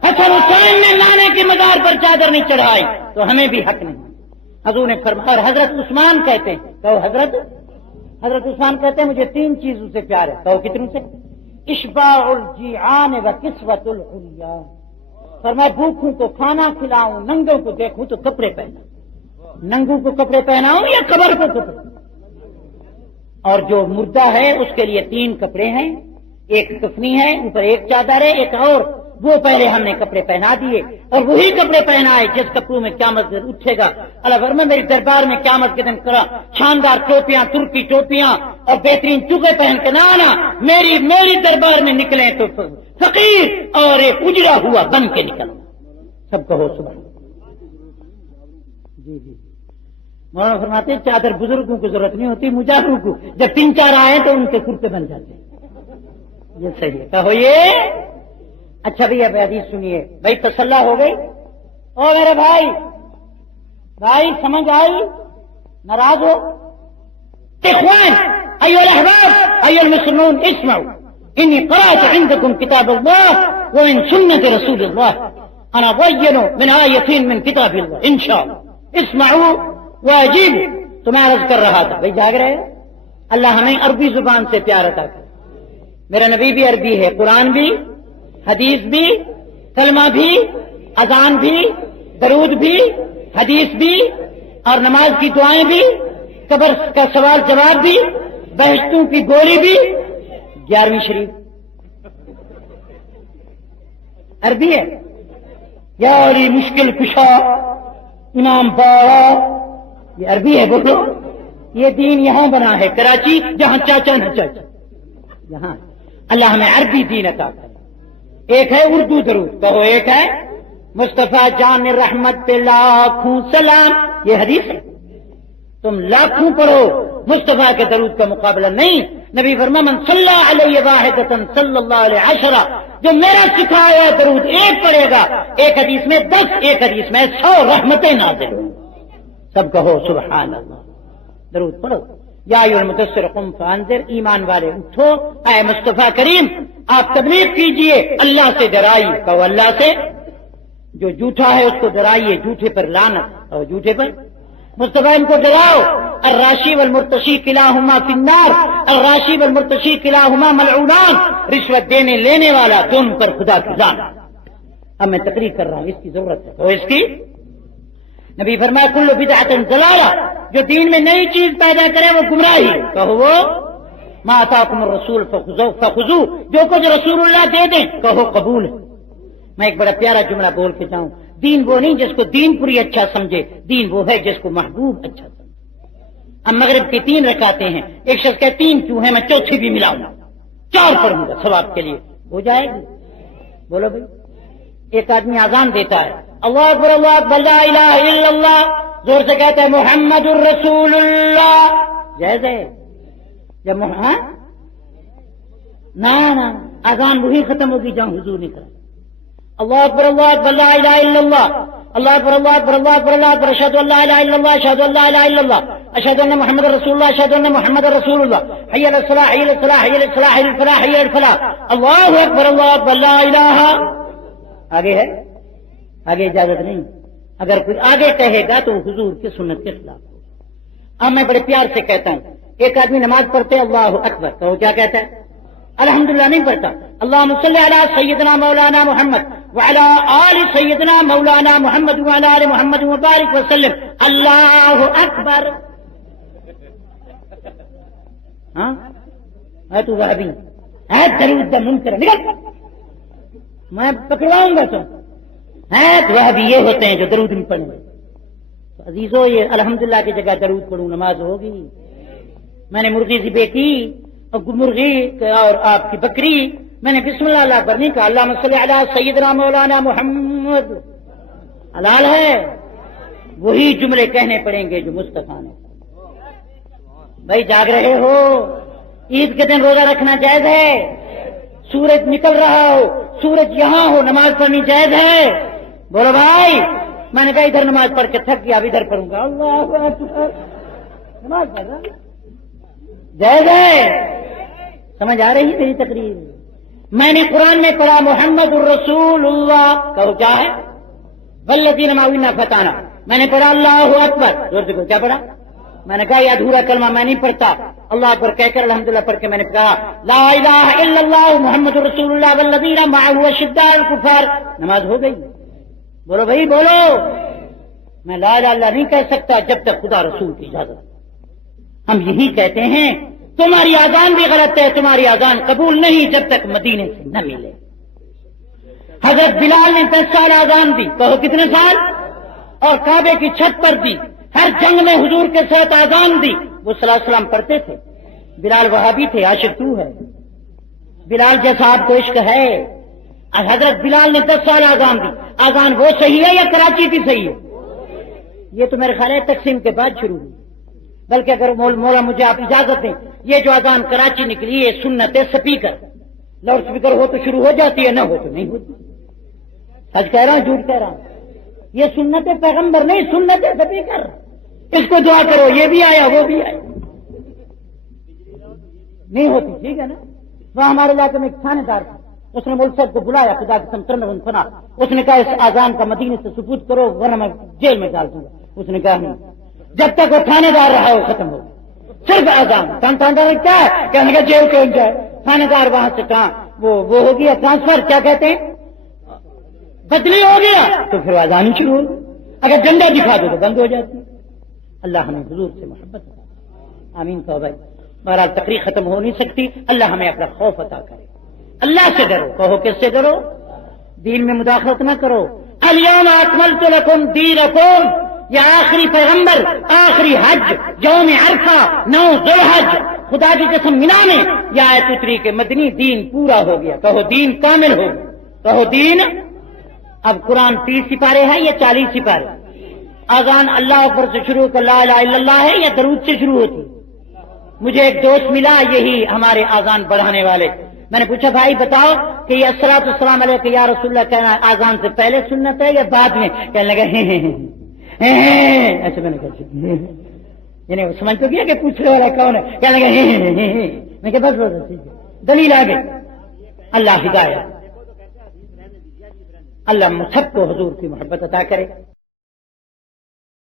حسن حسین نے نانے کے مزار پر چادر نہیں چڑھائی تو ہمیں بھی حق نہیں حضور نے فرمایا اور حضرت عثمان کہتے ہیں کہو حضرت عثمان کہتے ہیں مجھے 3 چیزوں سے پیار ہے کہو کتنوں سے اشباع الجیعان و کسوۃ العریان فرمایا بھوکوں کو کھانا کھلاؤں ننگوں کو دیکھوں تو کپڑے پہناؤں ننگوں کو کپڑے پہناؤں یا قبر کو کپڑے اور جو مردہ ہے اس کے لیے 3 کپڑے ہیں ایک کفنی ہے اوپر ایک چادر ہے ایک اور وہ پہلے ہم نے کپڑے پہنا دیے اور وہی کپڑے پہنائے جس کپڑوں میں قیامت دن اٹھے گا اللہ فرما میری دربار میں قیامت کے دن کرا شاندار ٹوپیاں ترکی ٹوپیاں اور بہترین چوکے پہن کے نہ آنا میری دربار میں نکلیں تو فقیر اور ایک اجڑا ہوا بن کے نکلنا سب کہو صبح جی مولانا فرماتے ہیں چادر بزرگوں کو ضرورت نہیں ہوتی مجاہدوں کو جب 3-4 آئے تو ان کے کرتے بن جاتے ہیں یہ صحیح ہے کہو یہ اچھا بھی اب حدیث سنیے بھائی تسلی ہو گئی او میرے بھائی سمجھ آئی ناراض ہو اخوان ایھا الاحباب ایھا المسلمون اسمعوا انی قرأت عندكم كتاب الله ومن سنة رسول الله انا ضین من آیتین من کتاب اللہ ان شاء اللہ اسمعوا واجیبوا تو میں عرض کر رہا تھا بھائی جاگ رہے اللہ ہمیں عربی زبان سے پیار عطا کرے میرا نبی بھی عربی ہے قرآن بھی حدیث بھی کلمہ بھی اذان بھی درود بھی حدیث بھی اور نماز کی دعائیں بھی قبر کا سوال جواب بھی بہشتوں کی گولی بھی 11ویں شریف عربی ہے یاری مشکل کشا امام باڑا یہ عربی ہے بولو یہ دین یہاں بنا ہے کراچی جہاں چاچا نہ چاچا یہاں اللہ ہمیں عربی دین عطا کرے ایک ہے اردو درود کہو ایک ہے مصطفیٰ جان رحمت پہ لاکھوں سلام یہ حدیث ہے تم لاکھوں پڑھو مصطفیٰ کے درود کا مقابلہ نہیں. نبی فرما من صلی علیہ واحدۃ صلی اللہ علیہ عشرہ، جو میرا سکھایا درود ایک پڑھے گا، ایک حدیث میں 10، ایک حدیث میں 100 رحمتیں نازل ہوں. سب کہو سبحان اللہ. درود پڑھو. یا ایھا المدثر قم فانذر، ایمان والے اٹھو، اے مصطفیٰ کریم آپ تبلیغ کیجئے، اللہ سے ڈرائیے. کہو اللہ سے. جو جھوٹا ہے اس کو ڈرائیے، جھوٹے پر لعنت، اور جھوٹے پر مصطفیٰ ان کو ڈراؤ. الراشی والمرتشی کلاہما فی النار، الراشی والمرتشی کلاہما ملعونان، رشوت دینے لینے والا دونوں پر خدا کی لعنت. اب میں تقریر کر رہا ہوں، اس کی ضرورت ہے تو اس کی. نبی فرمایا کل بدعۃ ضلالہ، جو دین میں نئی چیز پیدا کرے وہ گمراہی. کہو وہ ما آتاکم الرسول فخذوہ، جو کچھ رسول اللہ دے دیں کہو قبول ہے. میں ایک بڑا پیارا جملہ بول کے جاؤں، دین وہ نہیں جس کو دین پوری اچھا سمجھے، دین وہ ہے جس کو محبوب اچھا سمجھے. اب مغرب کی 3 رکعتیں ہیں، ایک شخص کہ 3 کیوں ہیں، میں چوتھی بھی ملاؤں گا، 4 پڑھوں گا ثواب کے لیے. ہو جائے گی؟ بولو بھائی. ایک آدمی اذان دیتا ہے، اللہ اکبر اللہ اکبر لا الہ الا اللہ، زور سے کہتا ہے محمد الرسول اللہ، جائز ہے؟ جب نہ اذان وہی ختم ہوگی جہاں حضور نہیں کرا. اللہ اکبر لا الہ الا اللہ، اللہ اکبر اللہ اکبر اللہ اکبر اللہ اکبر، اشہد ان لا الہ الا اللہ، اشہد ان لا الہ الا اللہ، اشہد ان محمد رسول اللہ، اشہد ان محمد رسول اللہ، حی علی الصلاۃ حی علی الصلاۃ حی علی الفلاح حی علی الفلاح حی علی الفلاح، اللہ اکبر لا الہ. آگے ہے؟ آگے اجازت نہیں. اگر کوئی آگے کہے گا تو حضور کی سنت کے خلاف. اب میں بڑے پیار سے کہتا ہوں، ایک آدمی نماز پڑھتے اللہ اکبر تو وہ کیا کہتا ہے؟ الحمدللہ نہیں پڑھتا. اللہم صلی علی سیدنا مولانا محمد وعلی آل سیدنا مولانا محمد وعلی آل محمد وبارک وسلم اللہ اکبر. ہاں تو وہابی ہے، درود دا منکر، نکل میں پکڑواؤں گا. تو ہے تو وہابی یہ ہوتے ہیں جو درود نہیں پڑھیں گے. عزیزو یہ الحمدللہ کی جگہ درود پڑھوں نماز ہوگی. میں نے مرغی ذبح کی، مرغی اور آپ کی بکری، میں نے بسم اللہ اللہ پر نہیں کہا اللہم صلی علی سیدنا مولانا محمد. حلال ہے. وہی جملے کہنے پڑیں گے جو مصطفیٰ نے. بھائی جاگ رہے ہو؟ عید کے دن روزہ رکھنا جائز ہے؟ سورج نکل رہا ہو، سورج یہاں ہو، نماز پڑھنی جائز ہے؟ بولو بھائی. میں نے کہا ادھر نماز پڑھ کے تھک گیا، اب ادھر پڑھوں گا. اللہ اکبر. نماز پڑھ رہا جائز ہے؟ سمجھ آ رہی ہے میری تقریر؟ میں نے قرآن میں پڑھا محمد الرسول اللہ، کہو کیا ہے؟ والذین معه فتانا. میں نے پڑھا اللہ اکبر، زور سے کہو کیا پڑھا؟ میں نے کہا یہ ادھورا کلمہ میں نہیں پڑھتا. اللہ اکبر کہہ کر الحمدللہ پڑھ کے میں نے کہا لا الہ الا اللہ محمد رسول اللہ والذین معه اشداء الکفار. نماز ہو گئی. بولو بھائی بولو. میں لا الہ الا اللہ نہیں کہہ سکتا جب تک خدا رسول کی اجازت. ہم یہی کہتے ہیں تمہاری اذان بھی غلط ہے، تمہاری اذان قبول نہیں جب تک مدینے سے نہ ملے. حضرت بلال نے 10 سال اذان دی، کہو کتنے سال؟ اور کعبے کی چھت پر دی. ہر جنگ میں حضور کے ساتھ اذان دی. وہ صلی اللہ علیہ وسلم پڑھتے تھے. بلال وہابی تھے، عاشق تو ہے. بلال جیسا آپ کو عشق ہے. حضرت بلال نے 10 سال اذان دی. اذان وہ صحیح ہے یا کراچی کی صحیح ہے؟ یہ تو میرے خیال ہے تقسیم کے بعد شروع ہوئی. بلکہ اگر مولا مجھے آپ اجازت دیں، یہ جو اذان کراچی نکلی ہے سنت سپیکر، لاؤڈ اسپیکر ہو تو شروع ہو جاتی ہے، نہ ہو تو نہیں ہوتی. سچ کہہ رہا ہوں جھوٹ کہہ رہا ہوں؟ یہ سنت پیغمبر نہیں، سنت سپیکر. اس کو دعا کرو یہ بھی آیا وہ بھی آیا. نہیں ہوتی. ٹھیک ہے نا. وہاں ہمارے علاقے میں ایک تھانے دار تھا، اس نے مول صاحب کو بلایا، خدا کی قسم فنا. اس نے کہا اس اذان کا مدینے سے ثبوت کرو ورنہ میں جیل میں ڈال دوں گا. اس نے کہا نہیں، جب تک وہ تھانے دار رہا وہ ختم ہو. صرف اذان. تھانے دار کیا ہے؟ کہنے کا جیل کون جائے. تھانے دار وہاں سے کہاں وہ ہو گیا ٹرانسفر، کیا کہتے ہیں، بدلی ہو گیا، تو پھر اذان شروع ہو. اگر جھنڈا دکھا دو تو بند ہو جاتی. اللہ ہمیں حضور سے محبت عطا. آمین. تو بھائی بہرحال تقریر ختم ہو نہیں سکتی. اللہ ہمیں اپنا خوف عطا کرے. اللہ سے ڈرو. کہو کس سے ڈرو؟ دین میں مداخلت نہ کرو. الیوم اکملت لکم دینکم، یہ آخری پیغمبر، آخری حج، یوم عرفہ، 9 ذوالحج، خدا کی قسم مینا میں یہ آیت اتری کہ مدنی دین پورا ہو گیا. کہو دین کامل ہو گیا. کہو دین. اب قرآن 30 سپارے ہیں یا 40 سپارے؟ اذان اللہ اکبر سے شروع کر لا الہ الا اللہ ہے یا درود سے شروع ہوتی؟ مجھے ایک دوست ملا یہی ہمارے اذان بڑھانے والے. میں نے پوچھا بھائی بتاؤ کہ یہ الصلوۃ والسلام علیک یا رسول اللہ کہنا اذان سے پہلے سنت ہے یا بعد میں؟ کہنے لگا ایسے. میں نے کہا یعنی سمجھ تو کیا کہ پوچھنے والا کون ہے؟ کہنے لگا میں کہ بس دلیل آ گئی. اللہ ہدایت، اللہ سب کو حضور کی محبت عطا کرے.